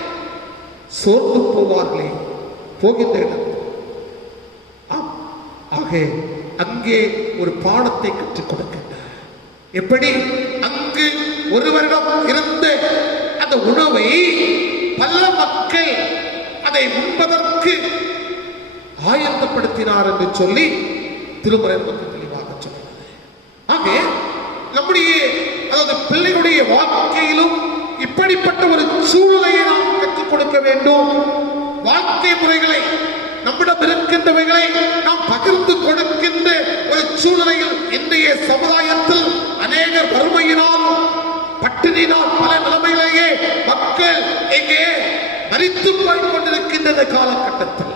சோர்ந்து போவார்களே போகின்ற இடம். ஆக அங்கே ஒரு பாடத்தை கற்றுக் கொடுக்கின்றார். எப்படி அங்கு ஒருவரிடம் இருந்த அந்த உணவை பல மக்கள் அதை உண்பதற்கு ஆயத்தப்படுத்தினார் என்று சொல்லி திருமறை நமக்கு தெளிவாக சொல்கிறது. ஆக நம்முடைய அதாவது பிள்ளைகளுடைய வாழ்க்கையிலும் இப்படிப்பட்ட ஒரு சூழ்நிலையை நாம் கற்றுக் கொடுக்க வேண்டும். வாழ்க்கை முறைகளை நம்மிடம் இருக்கின்றவைகளை நாம் பகிர்ந்து கொடுக்கின்ற ஒரு சூழ்நிலையில் இன்றைய சமுதாயத்தில் அநேகர் வறுமையினால் பட்டினினால் பல நிலைமையிலேயே மக்கள் எங்கே மரித்து போய் கொண்டிருக்கின்ற காலகட்டத்தில்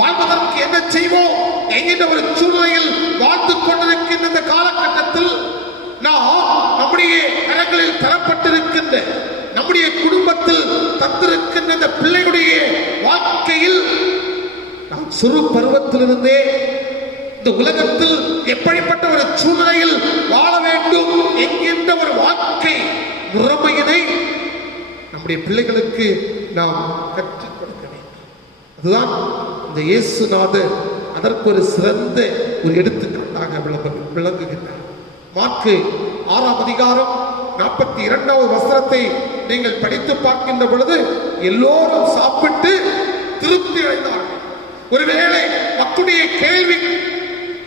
வாழ்வதற்கு என்ன செய்வோம் என்கின்ற ஒரு சூழ்நிலையில் வாழ்ந்து கொண்டிருக்கின்ற இந்த காலகட்டத்தில் நாம் நம்முடைய கரங்களில் தரப்பட்டிருக்கின்ற நம்முடைய குடும்பத்தில் தந்திருக்கின்ற இந்த பிள்ளைகளுடைய வாழ்க்கையில் நாம் சிறு பருவத்திலிருந்தே இந்த உலகத்தில் எப்படிப்பட்ட ஒரு சூழ்நிலையில் வாழ வேண்டும் என்கின்ற ஒரு வாழ்க்கை முறைமையினை நம்முடைய பிள்ளைகளுக்கு நாம் கற்றுக் கொடுக்க வேண்டும். அதுதான் இந்த இயேசுநாதர் அதற்கு ஒரு சிறந்த ஒரு எடுத்துக்காட்டாக விளங்குகின்றார். மாற்கு 6ஆம் அதிகாரம் 42வது வசனத்தை நீங்கள் படித்து பார்க்கின்ற பொழுது எல்லோரும் சாப்பிட்டு திருப்தி அடைந்தார்கள். ஒருவேளை மக்களுடைய கேள்வி,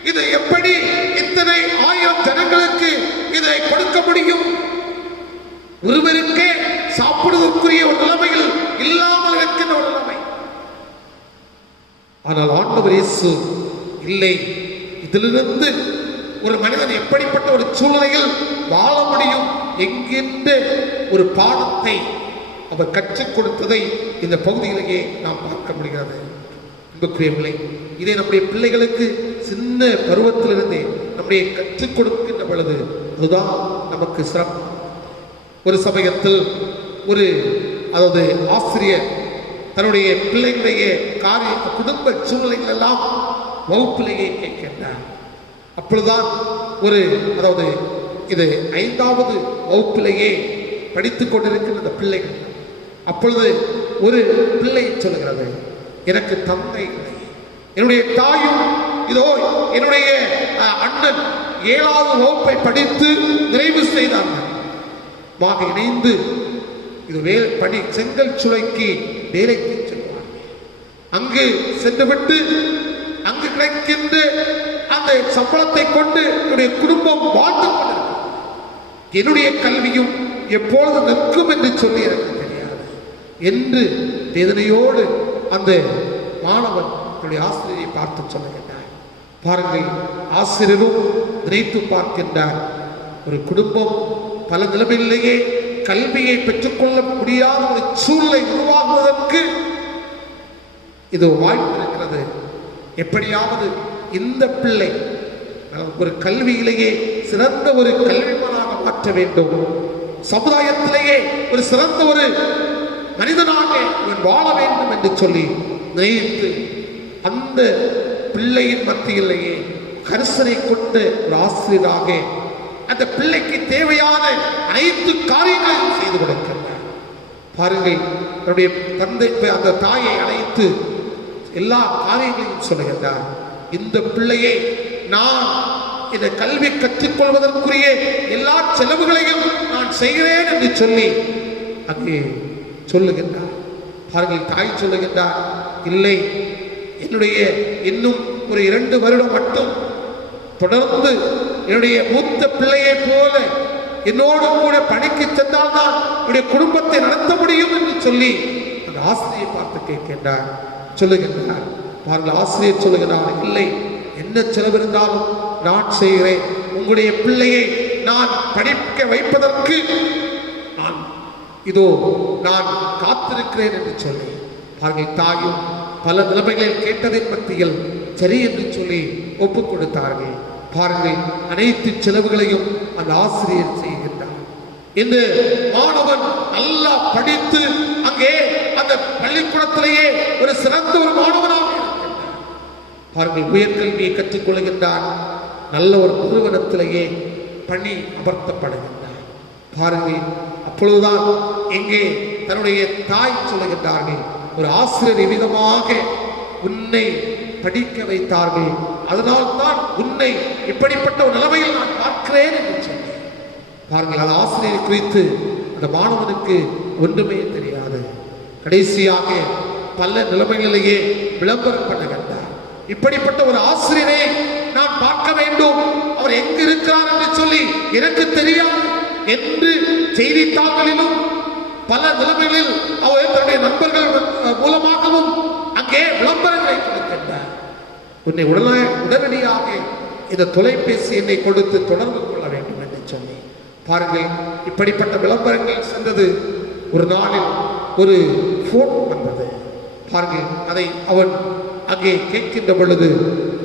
இது எப்படி இத்தனை 1000 ஜனங்களுக்கு இதை கொடுக்க முடியும்? ஒருவருக்கே சாப்பிடுவதற்குரிய ஒரு நிலைமையில் இல்லாமல் இருக்கின்ற ஒரு நிலைமை. ஆனால் ஆண்டவர் இயேசு இல்லை, இதிலிருந்து ஒரு மனிதன் எப்படிப்பட்ட ஒரு சூழ்நிலையில் வாழ முடியும் என்கின்ற ஒரு பாடத்தை அவர் கற்றுக் கொடுத்ததை இந்த பகுதியிலேயே நாம் பார்க்க முடிகிறது. அன்புக்குரியவர்களே, இதை நம்முடைய பிள்ளைகளுக்கு சின்ன பருவத்திலிருந்தே நம்முடைய கற்றுக் கொடுக்கின்ற பொழுது அதுதான் நமக்கு சிறப்பு. ஒரு சமயத்தில் ஒரு அதாவது ஆசிரியர் தன்னுடைய பிள்ளைகளுடைய குடும்ப சூழ்நிலைகள் எல்லாம் வகுப்பிலேயே கேட்கின்றார். அப்பொழுதுதான் ஒரு அதாவது இது 5வது வகுப்பிலேயே படித்துக் கொண்டிருக்கின்ற அந்த பிள்ளைகள், அப்பொழுது ஒரு பிள்ளை சொல்லுகிறது, எனக்கு தந்தை இல்லை, என்னுடைய தாயும் இதோ என்னுடைய அண்ணன் 7வது வகுப்பை படித்து நிறைவு செய்தார்கள், இணைந்து இது பணி செங்கல் சுளைக்கு வேலைக்கு செல்வார்கள். அங்கு சென்றுவிட்டு அங்கு கிடைக்கின்ற அந்த சம்பளத்தை கொண்டு என்னுடைய குடும்பம் வாழ்ந்து கொண்டிருக்கிறது. என்னுடைய கல்வியும் எப்பொழுது நிற்கும் என்று சொல்லி எனக்கு தெரியாது என்று வேதனையோடு அந்த மாணவன் என்னுடைய ஆசிரியரை பார்த்து சொல்லுகின்றார். பாருங்கள், ஆசிரியரும் நினைத்து பார்க்கின்றார், ஒரு குடும்பம் பல நிலைமையிலேயே கல்வியை பெற்றுக்கொள்ள முடியாத ஒரு சூழ்நிலை உருவாகுவதற்கு இது வாய்ப்பு இருக்கிறது. எப்படியாவது இந்த பிள்ளை ஒரு கல்வியிலேயே சிறந்த ஒரு கல்விமானாக மாற்ற வேண்டும், சமுதாயத்திலேயே ஒரு சிறந்த ஒரு மனிதனாக வாழ வேண்டும் என்று சொல்லி நினைத்து அந்த பிள்ளையின் மத்தியிலேயே கரிசனை கொண்ட ஒரு ஆசிரியராக அந்த பிள்ளைக்கு தேவையான அனைத்து காரியங்களையும் செய்து கொடுக்கின்றார். பாருங்கள், என்னுடைய தந்தை அந்த தாயை அழைத்து எல்லா காரியங்களையும் சொல்லுகின்றார். இந்த பிள்ளையை நான் இந்த கல்வி கற்றுக்கொள்வதற்குரிய எல்லா செலவுகளையும் நான் செய்கிறேன் என்று சொல்லி அங்கே சொல்லுகின்றார். அவர்கள் தாய் சொல்லுகின்றார், இல்லை, என்னுடைய இன்னும் ஒரு 2 வருடம் மட்டும் தொடர்ந்து என்னுடைய மூத்த பிள்ளையை போல என்னோடு கூட பணிக்கு சென்றால் தான் என்னுடைய குடும்பத்தை நடத்த முடியும் என்று சொல்லி அந்த ஆசிரியை பார்த்து கேட்கின்றார், சொல்லுகின்றார். பாருங்கள், ஆசிரியர் சொல்லுகிறார், இல்லை, என்ன செலவு இருந்தாலும் நான் செய்கிறேன், உங்களுடைய பிள்ளையை நான் படிக்க வைப்பதற்கு நான் காத்திருக்கிறேன் என்று சொல்லி பாருங்கள், தாயும் பல நிலைமைகளில் கேட்டதின் மத்தியில் சரி என்று சொல்லி ஒப்புக் கொடுத்தார்கள். பாருங்கள், அனைத்து செலவுகளையும் அந்த ஆசிரியர் செய்கின்றார். இந்த மாணவன் நல்லா படித்து அங்கே அந்த பள்ளிக்கூடத்திலேயே ஒரு சிறந்த ஒரு மாணவனாக இருக்கின்றார். பாருங்கள், உயர்கல்வியை கற்றுக்கொள்கின்றார். நல்ல ஒரு நிறுவனத்திலேயே பணி அமர்த்தப்படுகின்றார். பாருங்கள், அப்பொழுதுதான் எங்கே தன்னுடைய தாய் சொல்லுகின்றார்கள், ஒரு ஆசிரியர் விதமாக உன்னை படிக்க வைத்தார்கள், அதனால் தான் உன்னை இப்படிப்பட்ட ஒரு நிலைமையில் நான் பார்க்கிறேன் என்று சொல்லி பாருங்கள். அந்த ஆசிரியரை குறித்து அந்த மாணவனுக்கு ஒன்றுமே தெரியாது. கடைசியாக பல நிலைமைகளிலேயே விளம்பரம் பண்ணுகின்றார். இப்படிப்பட்ட ஒரு ஆசிரியரை நான் பார்க்க வேண்டும், அவர் எங்கு இருக்கிறார் என்று சொல்லி எனக்கு தெரியாது என்று செய்தித்தாள்களிலும் பல நிலைமைகளில் அவர் தன்னுடைய நண்பர்கள் மூலமாகவும் அங்கே விளம்பரங்களை கொடுக்கின்றார். உன்னை உடனடியாக இந்த தொலைபேசி எண்ணை கொடுத்து தொடர்பு கொள்ள வேண்டும் என்று சொல்லி பாருங்கள். இப்படிப்பட்ட விளம்பரங்கள் சென்றது. ஒரு நாளில் ஒரு போன் வந்தது. பாருங்கள், அதை அவன் அங்கே கேட்கின்ற பொழுது,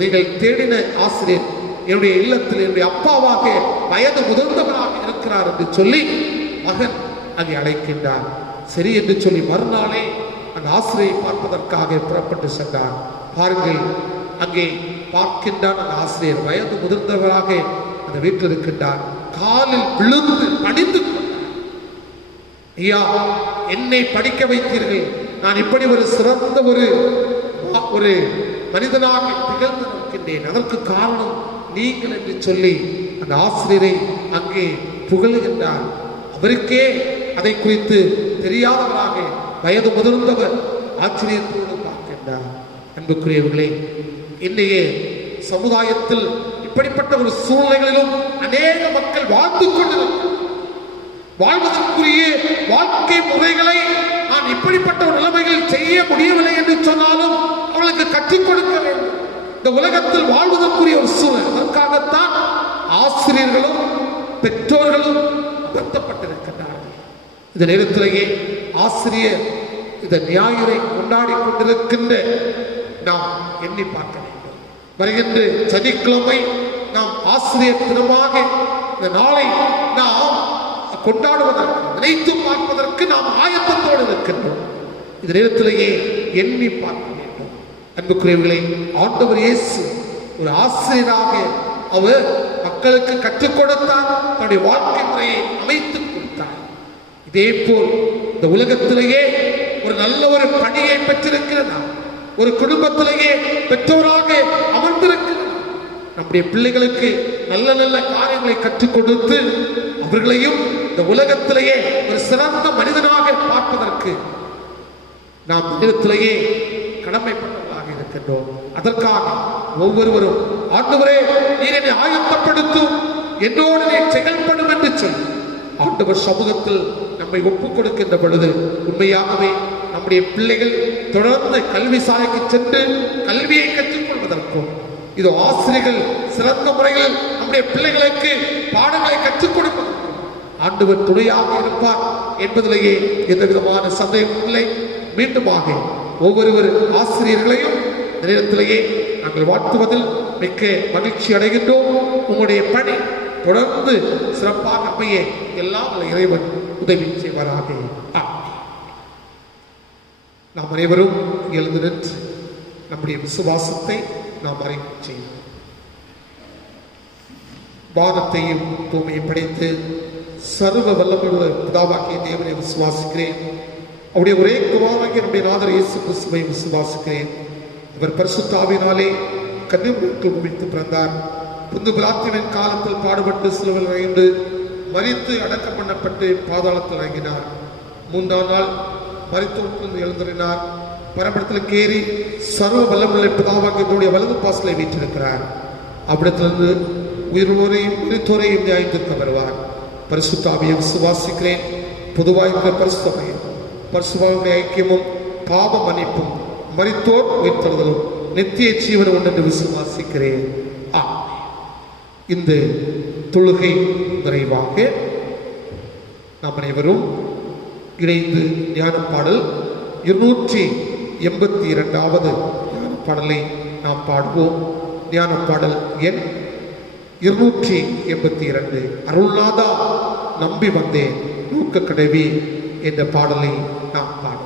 நீங்கள் தேடின ஆசிரியர் என்னுடைய இல்லத்தில் என்னுடைய அப்பாவாக வயது முதிர்ந்தவராக இருக்கிறார் என்று சொல்லி மகன் அங்கே அழைக்கின்றார். சரி என்று சொல்லி மறுநாளே அந்த ஆசிரியை பார்ப்பதற்காக புறப்பட்டு சென்றார். பாருங்கள், அங்கே பார்க்கின்றான் அந்த ஆசிரியர் வயது முதிர்ந்தவராக அந்த வீட்டில் இருக்கின்றார். காலில் விழுந்து பணிந்து கொண்டார். ஐயா, என்னை படிக்க வைத்தீர்கள், நான் இப்படி ஒரு சிறந்த ஒரு மனிதனாக திகழ்ந்து நிற்கின்றேன், அதற்கு காரணம் நீங்கள் என்று சொல்லி அந்த ஆசிரியரை அங்கே புகழுகின்றார். அவருக்கே அதை குறித்து தெரியாதவராக வயது முதிர்ந்தவர் ஆச்சரியத்தோடு பார்க்கின்றார். அன்புக்குரியவர்களே, இன்றைய சமுதாயத்தில் இப்படிப்பட்ட ஒரு சூழ்நிலைகளிலும் அநேக மக்கள் வாழ்ந்து கொண்டிருக்கிறார். வாழ்வதற்குரிய வாழ்க்கை முறைகளை நான் இப்படிப்பட்ட ஒரு நிலைமைகள் செய்ய முடியவில்லை என்று சொன்னாலும் அவர்களுக்கு கற்றுக் கொடுக்க வேண்டும். இந்த உலகத்தில் வாழ்வதற்குரிய ஒரு சூழல், அதற்காகத்தான் ஆசிரியர்களும் பெற்றோர்களும் அமர்த்தப்பட்டிருக்கிறார்கள். இந்த நேரத்திலேயே ஆசிரியர் இந்த ஞாயிறை கொண்டாடி கொண்டிருக்கின்ற நாம் எண்ணி பார்க்க வேண்டும். வருகின்ற சனிக்கிழமை நாம் ஆசிரியர் தினமாக இந்த நாளை நாம் கொண்டாடுவதற்கு, நினைத்து பார்ப்பதற்கு நாம் ஆயத்தத்தோடு இருக்கின்றோம். இந்த நேரத்திலேயே எண்ணி பார்க்க வேண்டும். அன்புக்குரியவர்களே, ஆண்டவர் இயேசு ஒரு ஆசிரியராக அவர் மக்களுக்கு கற்றுக் கொடுத்தார், தன்னுடைய வாழ்க்கை முறையை அமைத்துக் கொடுத்தார். இதே போல் இந்த உலகத்திலேயே ஒரு நல்ல ஒரு பணியை பெற்றிருக்கிறார். ஒரு குடும்பத்திலேயே பெற்றோராக அமர்ந்திருக்கிறார். நம்முடைய பிள்ளைகளுக்கு நல்ல நல்ல காரியங்களை கற்றுக் கொடுத்து அவர்களையும் இந்த உலகத்திலேயே ஒரு சிறந்த மனிதனாக பார்ப்பதற்கு நாம் இடத்திலேயே கடமைப்பட்டவர்களாக இருக்கின்றோம். அதற்காக ஒவ்வொருவரும், ஆண்டவரே, நீர் என்னை ஆயத்தப்படுத்தும், என்னோடு செயல்படும் என்று சொல்லி ஆண்டவர் சமூகத்தில் நம்மை ஒப்புக் கொடுக்கின்ற பொழுது உண்மையாகவே நம்முடைய பிள்ளைகள் தொடர்ந்து கல்வி சாலைக்கு சென்று கல்வியை கற்றுக்கொள்வதற்கும், இது ஆசிரியர்கள் சிறந்த முறையில் நம்முடைய பிள்ளைகளுக்கு பாடங்களை கற்றுக் கொடுப்பதற்கும் ஆண்டவர் துணையாக இருப்பார் என்பதிலேயே எந்த விதமான சந்தேகம் இல்லை. மீண்டுமாக ஒவ்வொரு ஆசிரியர்களையும் நேரத்திலேயே நாங்கள் வாழ்த்துவதில் மிக்க மகிழ்ச்சி அடைகின்றோம். உங்களுடைய பணி தொடர்ந்து சிறப்பாக அமைய எல்லாம் இறைவன் உதவி செய்வாராக. நாம் அனைவரும் எழுந்து நின்று நம்முடைய விசுவாசத்தை நாம் அறிக்கை செய்வோம். வானத்தையும் பூமியை படைத்து சர்வ வல்லமையுள்ள பிதாவாகிய தேவனை விசுவாசிக்கிறேன். அவருடைய ஒரே குமாரனாகிய நம்முடைய நாதர் இயேசு கிறிஸ்துவை விசுவாசிக்கிறேன். அவர் பரிசுத்த ஆவியினாலே கன்னிமரியாள் பூமிக்கு பிறந்தார். புந்து பிராத்திவின் காலத்தில் பாடுபட்டு சிலுவையில் அறைந்து மரித்து அடக்கம் பண்ணப்பட்டு பாதாளத்தில் இறங்கினார். 3ஆம் நாள் மரித்தோரிலிருந்து எழுந்தறினார். பரமண்டலத்தில் ஏறி சர்வ வல்லமுள்ள பிதாவாகிய வலது பாசலை வீற்றிருக்கிறார். அவ்விடத்திலிருந்து உயிரோரையும் உயிர்த்தோரையும் நியாயத்திற்கு வருவார். பரிசுத்த ஆவியை விசுவாசிக்கிறேன். பொதுவாக பரிசுத்தமையும் பரிசுத்த ஐக்கியமும் பாவ மன்னிப்பும் மரித்தோர் உயிர்த்தெழுதலும் நித்திய ஜீவனம் உண்டு என்று விசுவாசிக்கிறேன். இந்த தொழுகை நிறைவாக நாம் அனைவரும் இணைந்து ஞான பாடல் 282வது ஞான பாடலை நாம் பாடுவோம். ஞான பாடல் எண் 282, அருள்நாதா நம்பி வந்தேன் நூக்க கடவி என்ற பாடலை நாம் பாடுவோம்.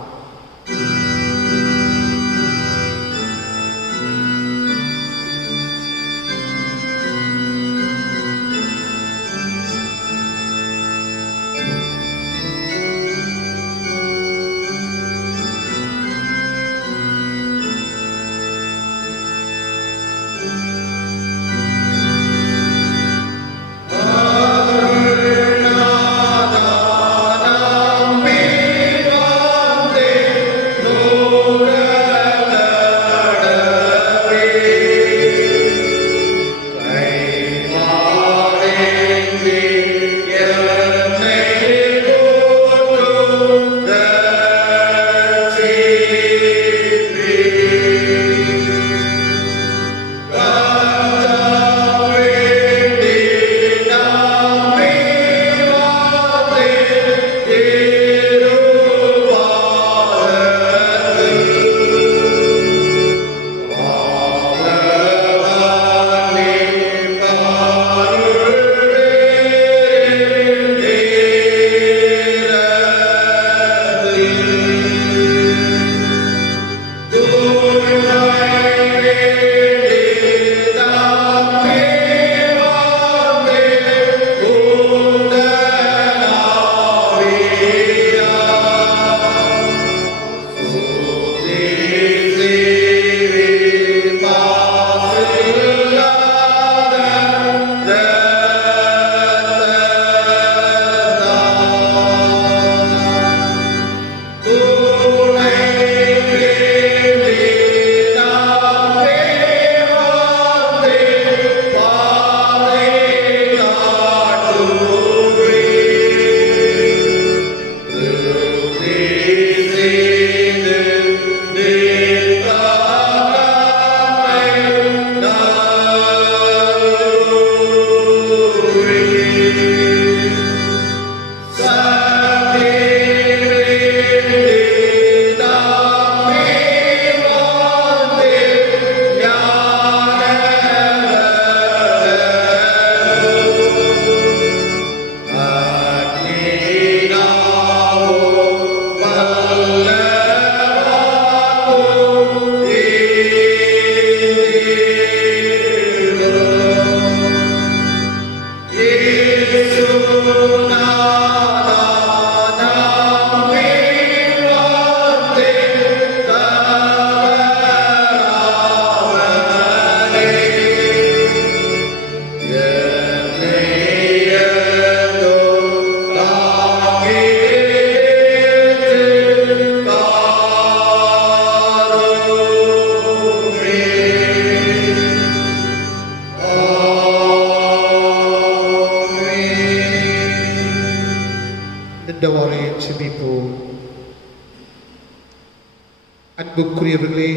அன்புக்குரியவர்களே,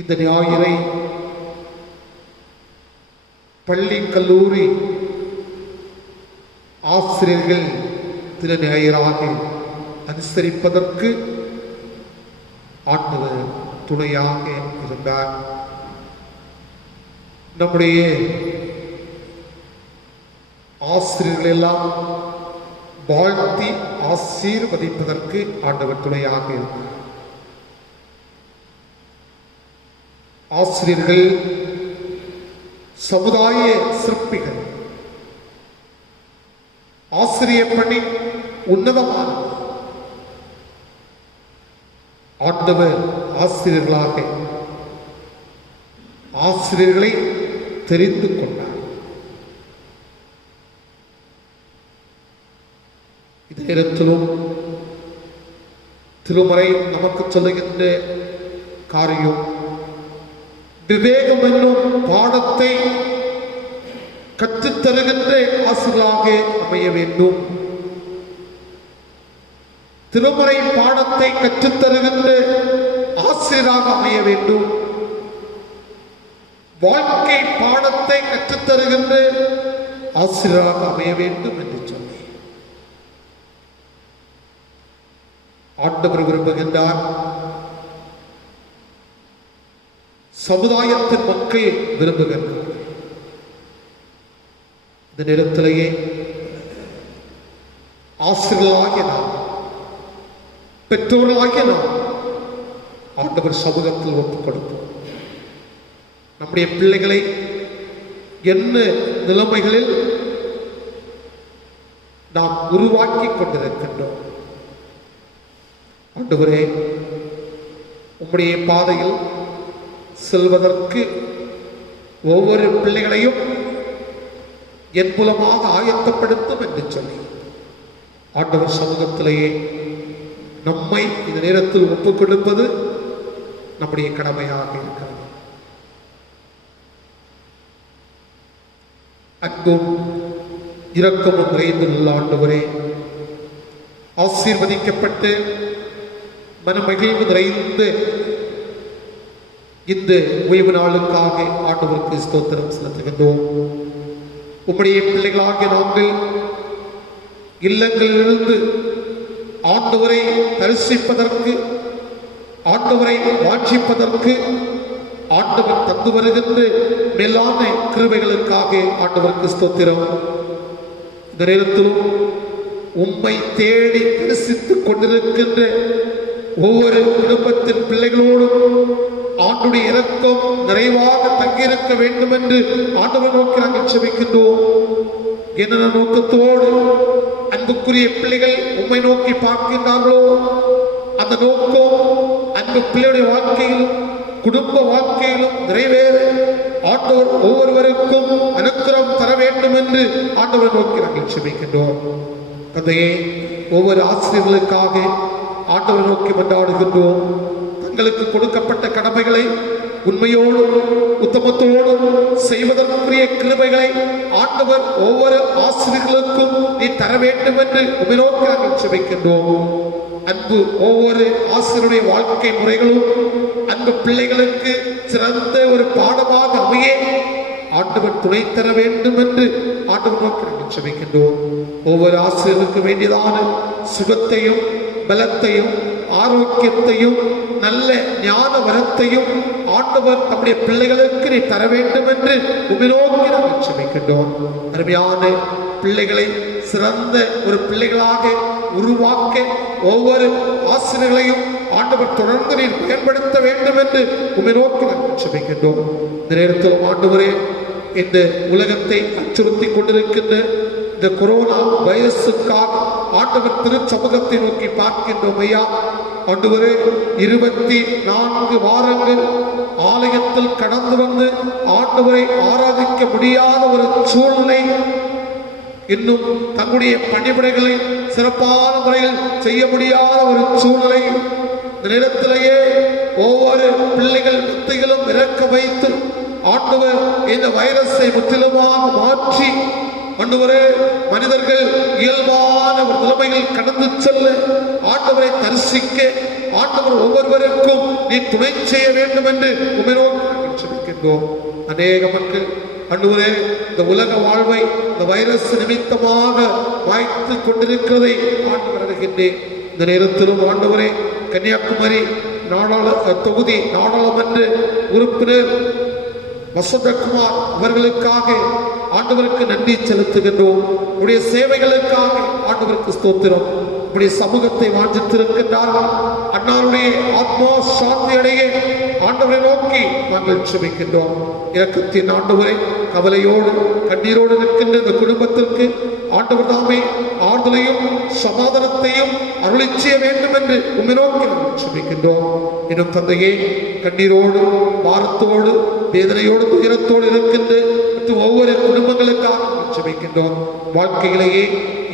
இந்த ஞாயிறை பள்ளி கல்லூரி ஆசிரியர்கள் தின ஞாயிறாக அனுசரிப்பதற்கு ஆண்டவர் துணையாக இருந்தார். நம்முடைய ஆசிரியர்கள் எல்லாம் வாழ்த்தி ஆசீர்வதிப்பதற்கு ஆண்டவர் துணையாக இருந்தார். ஆசிரியர்கள் சமுதாய சிற்பிகள். ஆசிரியர் பணி உன்னதமான ஆண்டவர் ஆசிரியர்களாக ஆசிரியர்களை தெரிந்து கொண்டார். இந்த நேரத்திலும் திருமறை நமக்கு சொல்லுகின்ற காரியம், விவேகம் என்னும் பாடத்தை கற்றுத்தருகின்ற ஆசிரியராக அமைய வேண்டும். திருமறை பாடத்தை கற்றுத்தருகின்ற ஆசிரியராக அமைய வேண்டும். வாழ்க்கை பாடத்தை கற்றுத்தருகின்ற ஆசிரியராக அமைய வேண்டும் என்று சொல்லி ஆண்டவர் விரும்புகின்றார். சமுதாயத்தின் மக்கள் விரும்புகின்றனர். இந்த நேரத்திலேயே ஆசிரியர்களாகிய நாம், பெற்றோர்களாகிய நாம் ஆண்டவர் சமூகத்தில் ஒப்புக் கொடுத்தோம். நம்முடைய பிள்ளைகளை என்ன நிலைமைகளில் நாம் உருவாக்கி கொண்டிருக்கின்றோம். ஆண்டவரே, உம்முடைய பாதையில் செல்வதற்கு ஒவ்வொரு பிள்ளைகளையும் என் மூலமாக ஆயத்தப்படுத்தும் என்று சொல்லி ஆண்டவர் சமூகத்திலேயே நம்மை இந்த நேரத்தில் ஒப்புக் கொடுப்பது நம்முடைய கடமையாக இருக்கிறது. அன்பும் இரக்கமும் நிறைந்துள்ள ஆண்டவரே, ஆசீர்வதிக்கப்பட்டு மனமகிழ்வு நிறைந்து இந்த ஓய்வு நாளுக்காக ஆண்டவருக்கு ஸ்தோத்திரம் செலுத்துகின்றோம். உம்முடைய பிள்ளைகளாகிய நாங்கள் இல்லங்களிலிருந்து ஆண்டவரை தரிசிப்பதற்கு, ஆண்டவரை வாஞ்சிப்பதற்கு ஆண்டவர் தந்து வருகின்ற மேலான கிருபைகளுக்காக ஆண்டவருக்கு ஸ்தோத்திரம். இந்த நேரத்திலும் உம்மை தேடி தரிசித்துக் கொண்டிருக்கின்ற ஒவ்வொரு குடும்பத்தின் பிள்ளைகளோடும் ஆண்டுடைய இரக்கம் நிறைவாக தங்கியிருக்க வேண்டும் என்று ஆண்டவர் நோக்கி நாங்கள் செபிக்கின்றோம். என்ன நோக்கத்தோடு அன்புக்குரிய பிள்ளைகள் உம்மை நோக்கி பார்க்கின்றார்களோ அந்த நோக்கம் அன்பு பிள்ளையுடைய வாழ்க்கையிலும் குடும்ப வாழ்க்கையிலும் நிறைவேற ஆண்டவர் ஒவ்வொருவருக்கும் அனுக்கிரகம் தர வேண்டும் என்று ஆண்டவர் நோக்கி நாங்கள் செபிக்கின்றோம். தந்தையே, ஒவ்வொரு ஆசிரியர்களுக்காக ஆண்டவர் நோக்கி மன்றாடுகின்றோம். தங்களுக்கு கொடுக்கப்பட்ட கடமைகளை உண்மையோடும் உத்தமத்தோடும் செய்வதற்குரிய கிருபைகளை ஆண்டவர் ஒவ்வொரு ஆசிரியர்களுக்கும் நீ தர வேண்டும் என்று உம்மை நோக்கி நாங்கள் செபிக்கின்றோம். அன்பு ஒவ்வொரு ஆசிரியருடைய வாழ்க்கை முறைகளும் அன்பு பிள்ளைகளுக்கு சிறந்த ஒரு பாடமாக அமைய ஆண்டவர் துணை தர வேண்டும் என்று ஆண்டவர் நோக்கி நாங்கள் செபிக்கின்றோம். ஒவ்வொரு ஆசிரியருக்கு வேண்டியதான சுகத்தையும் பலத்தையும் ஆரோக்கியத்தையும் நல்ல ஞான வரத்தையும் ஆண்டவர் நம்முடைய பிள்ளைகளுக்கு நீ தர வேண்டும் என்று உம்மை நோக்கி நாங்கள் செபிக்கின்றோம். அருமையான பிள்ளைகளை சிறந்த ஒரு பிள்ளைகளாக உருவாக்க ஒவ்வொரு ஆசிரியர்களையும் ஆண்டவர் தொடர்ந்து நீர் பயன்படுத்த வேண்டும் என்று உம்மை நோக்கி நாங்கள் செபிக்கின்றோம். இந்த நேரத்தில் ஆண்டவரே, இந்த உலகத்தை அச்சுறுத்தி கொண்டிருக்கின்ற இந்த கொரோனா வைரஸுக்காக ஆண்டவர் திருச்சமூகத்தை நோக்கி பார்க்கின்றோம். ஐயா ஆண்டவரே, 24 வாரங்கள் ஆலயத்தில் கடந்து வந்து ஆண்டவரை ஆராதிக்க முடியாத ஒரு சூழ்நிலை, இன்னும் தங்களுடைய பணிபுரைகளை சிறப்பான முறையில் செய்ய முடியாத ஒரு சூழ்நிலை, இந்த நேரத்திலேயே ஒவ்வொரு பிள்ளைகள் மத்தியிலும் இறக்க வைத்து ஆண்டவர் இந்த வைரஸை முற்றிலுமாக மாற்றி ஆண்டவரே, மனிதர்கள் இயல்பான ஒரு நிலைமையில் கடந்து செல்ல ஆண்டவரை தரிசிக்க ஆண்டவர் ஒவ்வொருவருக்கும் நீ துணை செய்ய வேண்டும் என்று உம்மை நோக்கி செபிக்கின்றோம். அநேக மக்கள் ஆண்டவரே, இந்த உலக வாழ்வை இந்த வைரஸ் நிமித்தமாக வாய்த்து கொண்டிருக்கிறதை ஆண்டவர் அறிகின்றேன். இந்த நேரத்திலும் ஆண்டவரே, கன்னியாகுமரி தொகுதி நாடாளுமன்ற உறுப்பினர் வசந்தகுமார் அவர்களுக்காக ஆண்டவருக்கு நன்றி செலுத்துகின்றோம். உடைய சேவைகளுக்காக ஆண்டவருக்கு ஸ்தோத்திரம். உடைய சமூகத்தை வாஞ்சித்திருக்கின்றார்கள். அன்னாருடைய ஆத்மா சாந்தி அடைய ஆண்டவரை நோக்கி நாங்கள் செபிக்கின்றோம். இரக்கத்தின் ஆண்டவரை, கவலையோடு கண்ணீரோடு நிற்கின்ற இந்த குடும்பத்திற்கு ஆண்டவர் தாமே ஆறுதலையும் சமாதானத்தையும் அருளி செய்ய வேண்டும் என்று உம்மை நோக்கி நாங்கள் செபிக்கின்றோம். இன்னும் தந்தையே, கண்ணீரோடு பாரத்தோடு வேதனையோடு துயரத்தோடு இருக்கின்ற ஒவ்வொரு குடும்பங்களுக்காக செபிக்கின்றோம். வாழ்க்கையிலேயே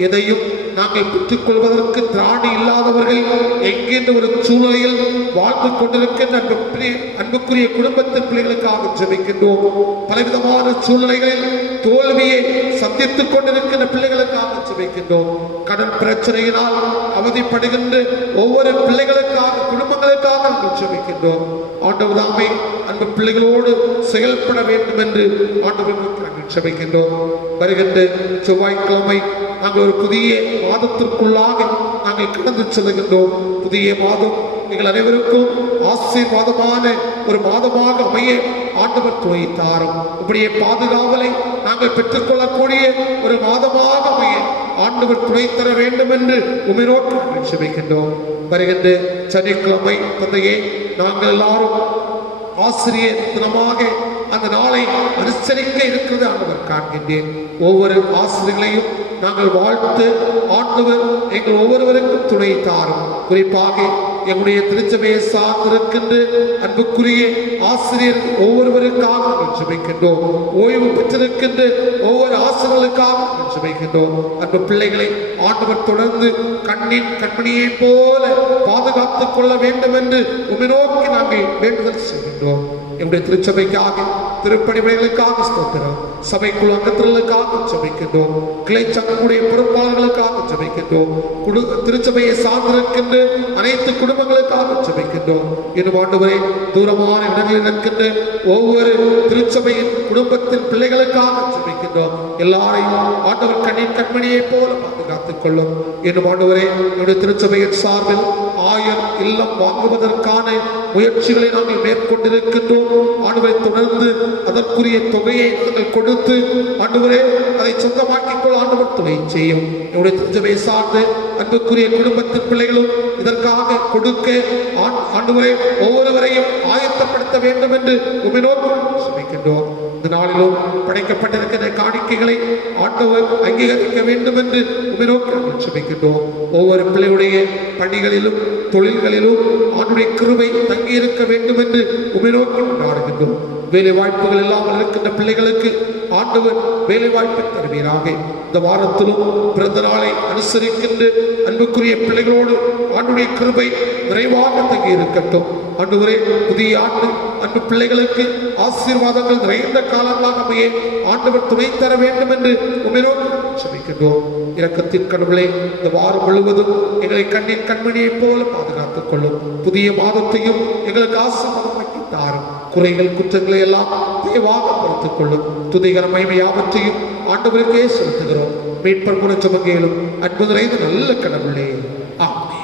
எதையும் நாங்கள் பெற்றுக் கொள்வதற்கு திராணி இல்லாதவர்கள் என்கின்ற ஒரு சூழ்நிலையில் வாழ்ந்து கொண்டிருக்கின்ற அன்புக்குரிய குடும்பத்தின் பிள்ளைகளுக்காக ஜெபிக்கின்றோம். பலவிதமான சூழ்நிலைகளில் தோல்வியை சந்தித்துக் கொண்டிருக்கின்ற பிள்ளைகளுக்காக ஜெபிக்கின்றோம். கடன் பிரச்சனையினால் அவதிப்படுகின்ற ஒவ்வொரு பிள்ளைகளுக்காக குடும்பங்களுக்காக நாங்கள் ஜெபிக்கின்றோம். ஆண்டவர் தாமே அன்பு பிள்ளைகளோடு செயல்பட வேண்டும் என்று ஆண்டவருக்கு நாங்கள் ஜெபிக்கின்றோம். வருகின்ற செவ்வாய்க்கிழமை நாங்கள் ஒரு புதிய மாதத்திற்குள்ளாக நாங்கள் கடந்து செல்கின்றோம். புதிய மாதம் எங்கள் அனைவருக்கும் ஆசீர்வாதமான ஒரு மாதமாக அமைய ஆண்டவர் துணை தாரும். உங்களுடைய பாதுகாவலை நாங்கள் பெற்றுக்கொள்ளக்கூடிய ஒரு மாதமாக அமைய ஆண்டவர் துணை தர வேண்டும் என்று உம்மை நோக்கி செபிக்கின்றோம். வருகின்ற சனிக்கிழமை தந்தையே, நாங்கள் எல்லாரும் ஆசிரியர் தினமாக அந்த நாளை அனுசரிக்க இருக்கிறது ஆண்டவர் காண்கின்றேன். ஒவ்வொரு ஆசிரியர்களையும் நாங்கள் வாழ்த்து ஆண்டவர் எங்கள் ஒவ்வொருவருக்கும் துணை தாரும். குறிப்பாக எங்களுடைய திருச்சபையை சார்ந்திருக்கின்ற அன்புக்குரிய ஆசிரியர் ஒவ்வொருவருக்காக நாங்கள் ஜெபிக்கின்றோம். ஓய்வு பெற்றிருக்கின்ற ஒவ்வொரு ஆசிரியர்களுக்காக நாங்கள் ஜெபிக்கின்றோம். அன்பு பிள்ளைகளை ஆண்டவர் தொடர்ந்து கண்மணியை போல பாதுகாத்துக் கொள்ள வேண்டும் என்று உம்மை நோக்கி நாங்கள் வேண்டுதல் செய்கின்றோம். எங்களுடைய திருச்சபைக்காக, திருப்பணிகளுக்காக ஸ்தோத்திரம். சபைக்குழு அங்கத்தினர்களுக்காக ஜெபிக்கின்றோம். கிளை சங்கங்களுடைய பொறுப்பாளர்களுக்காக ஜெபிக்கின்றோம். திருச்சபையை சார்ந்திருக்கின்ற அனைத்து குடும்பங்களுக்காக ஜெபிக்கின்றோம். இன்னும் ஆண்டவரே, தூரமான இடங்களில் இருக்கின்ற ஒவ்வொரு திருச்சபையின் குடும்பத்தின் பிள்ளைகளுக்காக ஜெபிக்கின்றோம். எல்லாரையும் ஆண்டவர் கண்மணியை போல பாதுகாத்துக் கொள்ளும். இன்னும் ஆண்டவரே, என்னுடைய திருச்சபையின் சார்பில் 1000 இல்லம் வாங்குவதற்கான முயற்சிகளை நாங்கள் மேற்கொண்டிருக்கின்றோம். ஆண்டவரை தொடர்ந்து அதற்குரிய தொகையை நாங்கள் கொடுத்து ஆண்டவரே அதை சொந்தமாக்கிக் கொள்ள ஆண்டவர் துணை செய்யும். என்னுடைய திருச்சபையை சார்ந்து அன்புக்குரிய குடும்பத்தின் பிள்ளைகளும் இதற்காக கொடுக்க ஆண்டவரை ஒவ்வொருவரையும் ஆயத்தப்படுத்த வேண்டும் என்று உம்மை நோக்கி செபிக்கின்றோம். இந்த நாளிலும் படைக்கப்பட்டிருக்கிற காணிக்கைகளை ஆண்டவர் அங்கீகரிக்க வேண்டும் என்று உம்மை நோக்கி செபிக்கின்றோம். ஒவ்வொரு பிள்ளையுடைய பணிகளிலும் தொழில்களிலும் ஆண்டுடைய கிருபை தங்கியிருக்க வேண்டும் என்று உம்மை நோக்கி நாடுகின்றோம். வேலை வாய்ப்புகள் இல்லாமல் இருக்கின்ற பிள்ளைகளுக்கு ஆண்டவர் வேலை வாய்ப்பை தருவீராக. இந்த வாரத்திலும் பிறந்த நாளை அனுசரிக்கின்ற அன்புக்குரிய பிள்ளைகளோடு ஆண்டுடைய கிருபை நிறைவாக தங்கி இருக்கட்டும். ஆண்டவரே, புதிய ஆண்டு அன்பு பிள்ளைகளுக்கு ஆசீர்வாதங்கள் நிறைந்த காலங்களாக அமைய ஆண்டவர் துணை தர வேண்டும் என்று உம்மை நோக்கி செபிக்கின்றோம். இரக்கத்தின் கடவுளே, இந்த வாரம் முழுவதும் எங்களை கண்மணியை போல பாதுகாத்துக் கொள்ளும். புதிய மாதத்தையும் எங்களுக்கு ஆசீர்வாதமாக்கி தாரும். குறைகள் குற்றங்களை எல்லாம் தயவாக பொறுத்துக் கொள்ளும். துதிகர மகிமை யாவற்றையும் ஆண்டவருக்கே செலுத்துகிறோம். மீட்பர் குண சுமங்கேலும் அன்பு நிறைந்த நல்ல கடவுளே, ஆமென்.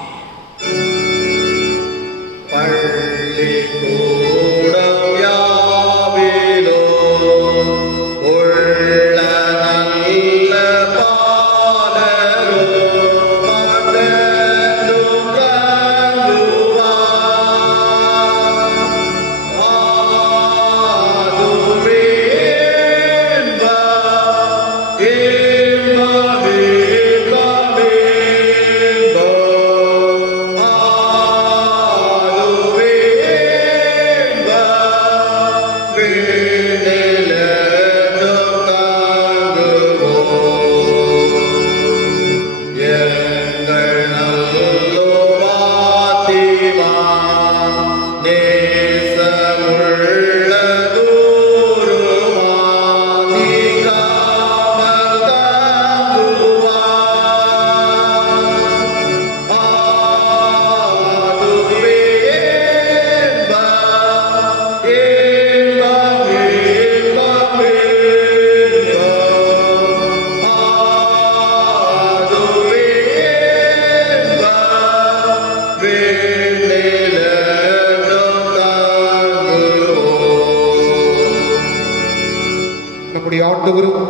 ஆண்டவரும்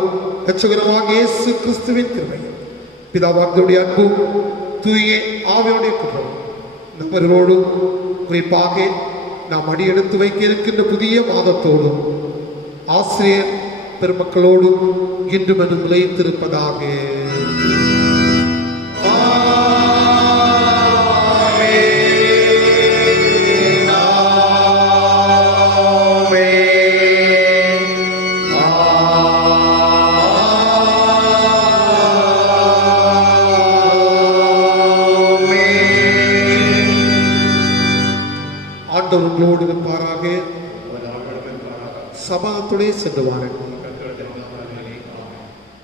இரட்சகருமாகிய இயேசு கிறிஸ்துவின் கிருபை, பிதாவாகிய அன்பும் தூய ஆவியுடைய குரல் நம்மளோடும் குறிப்பாக நாம் அடியெடுத்து வைக்க இருக்கின்ற புதிய மாதத்தோடும் ஆசிரியர் பெருமக்களோடும் இன்று மனு நிலைத்திருப்பதாக. ஆண்டவர் உங்களோடு இருப்பாராக. சமாதத்துடைய சென்று வாருங்கள்.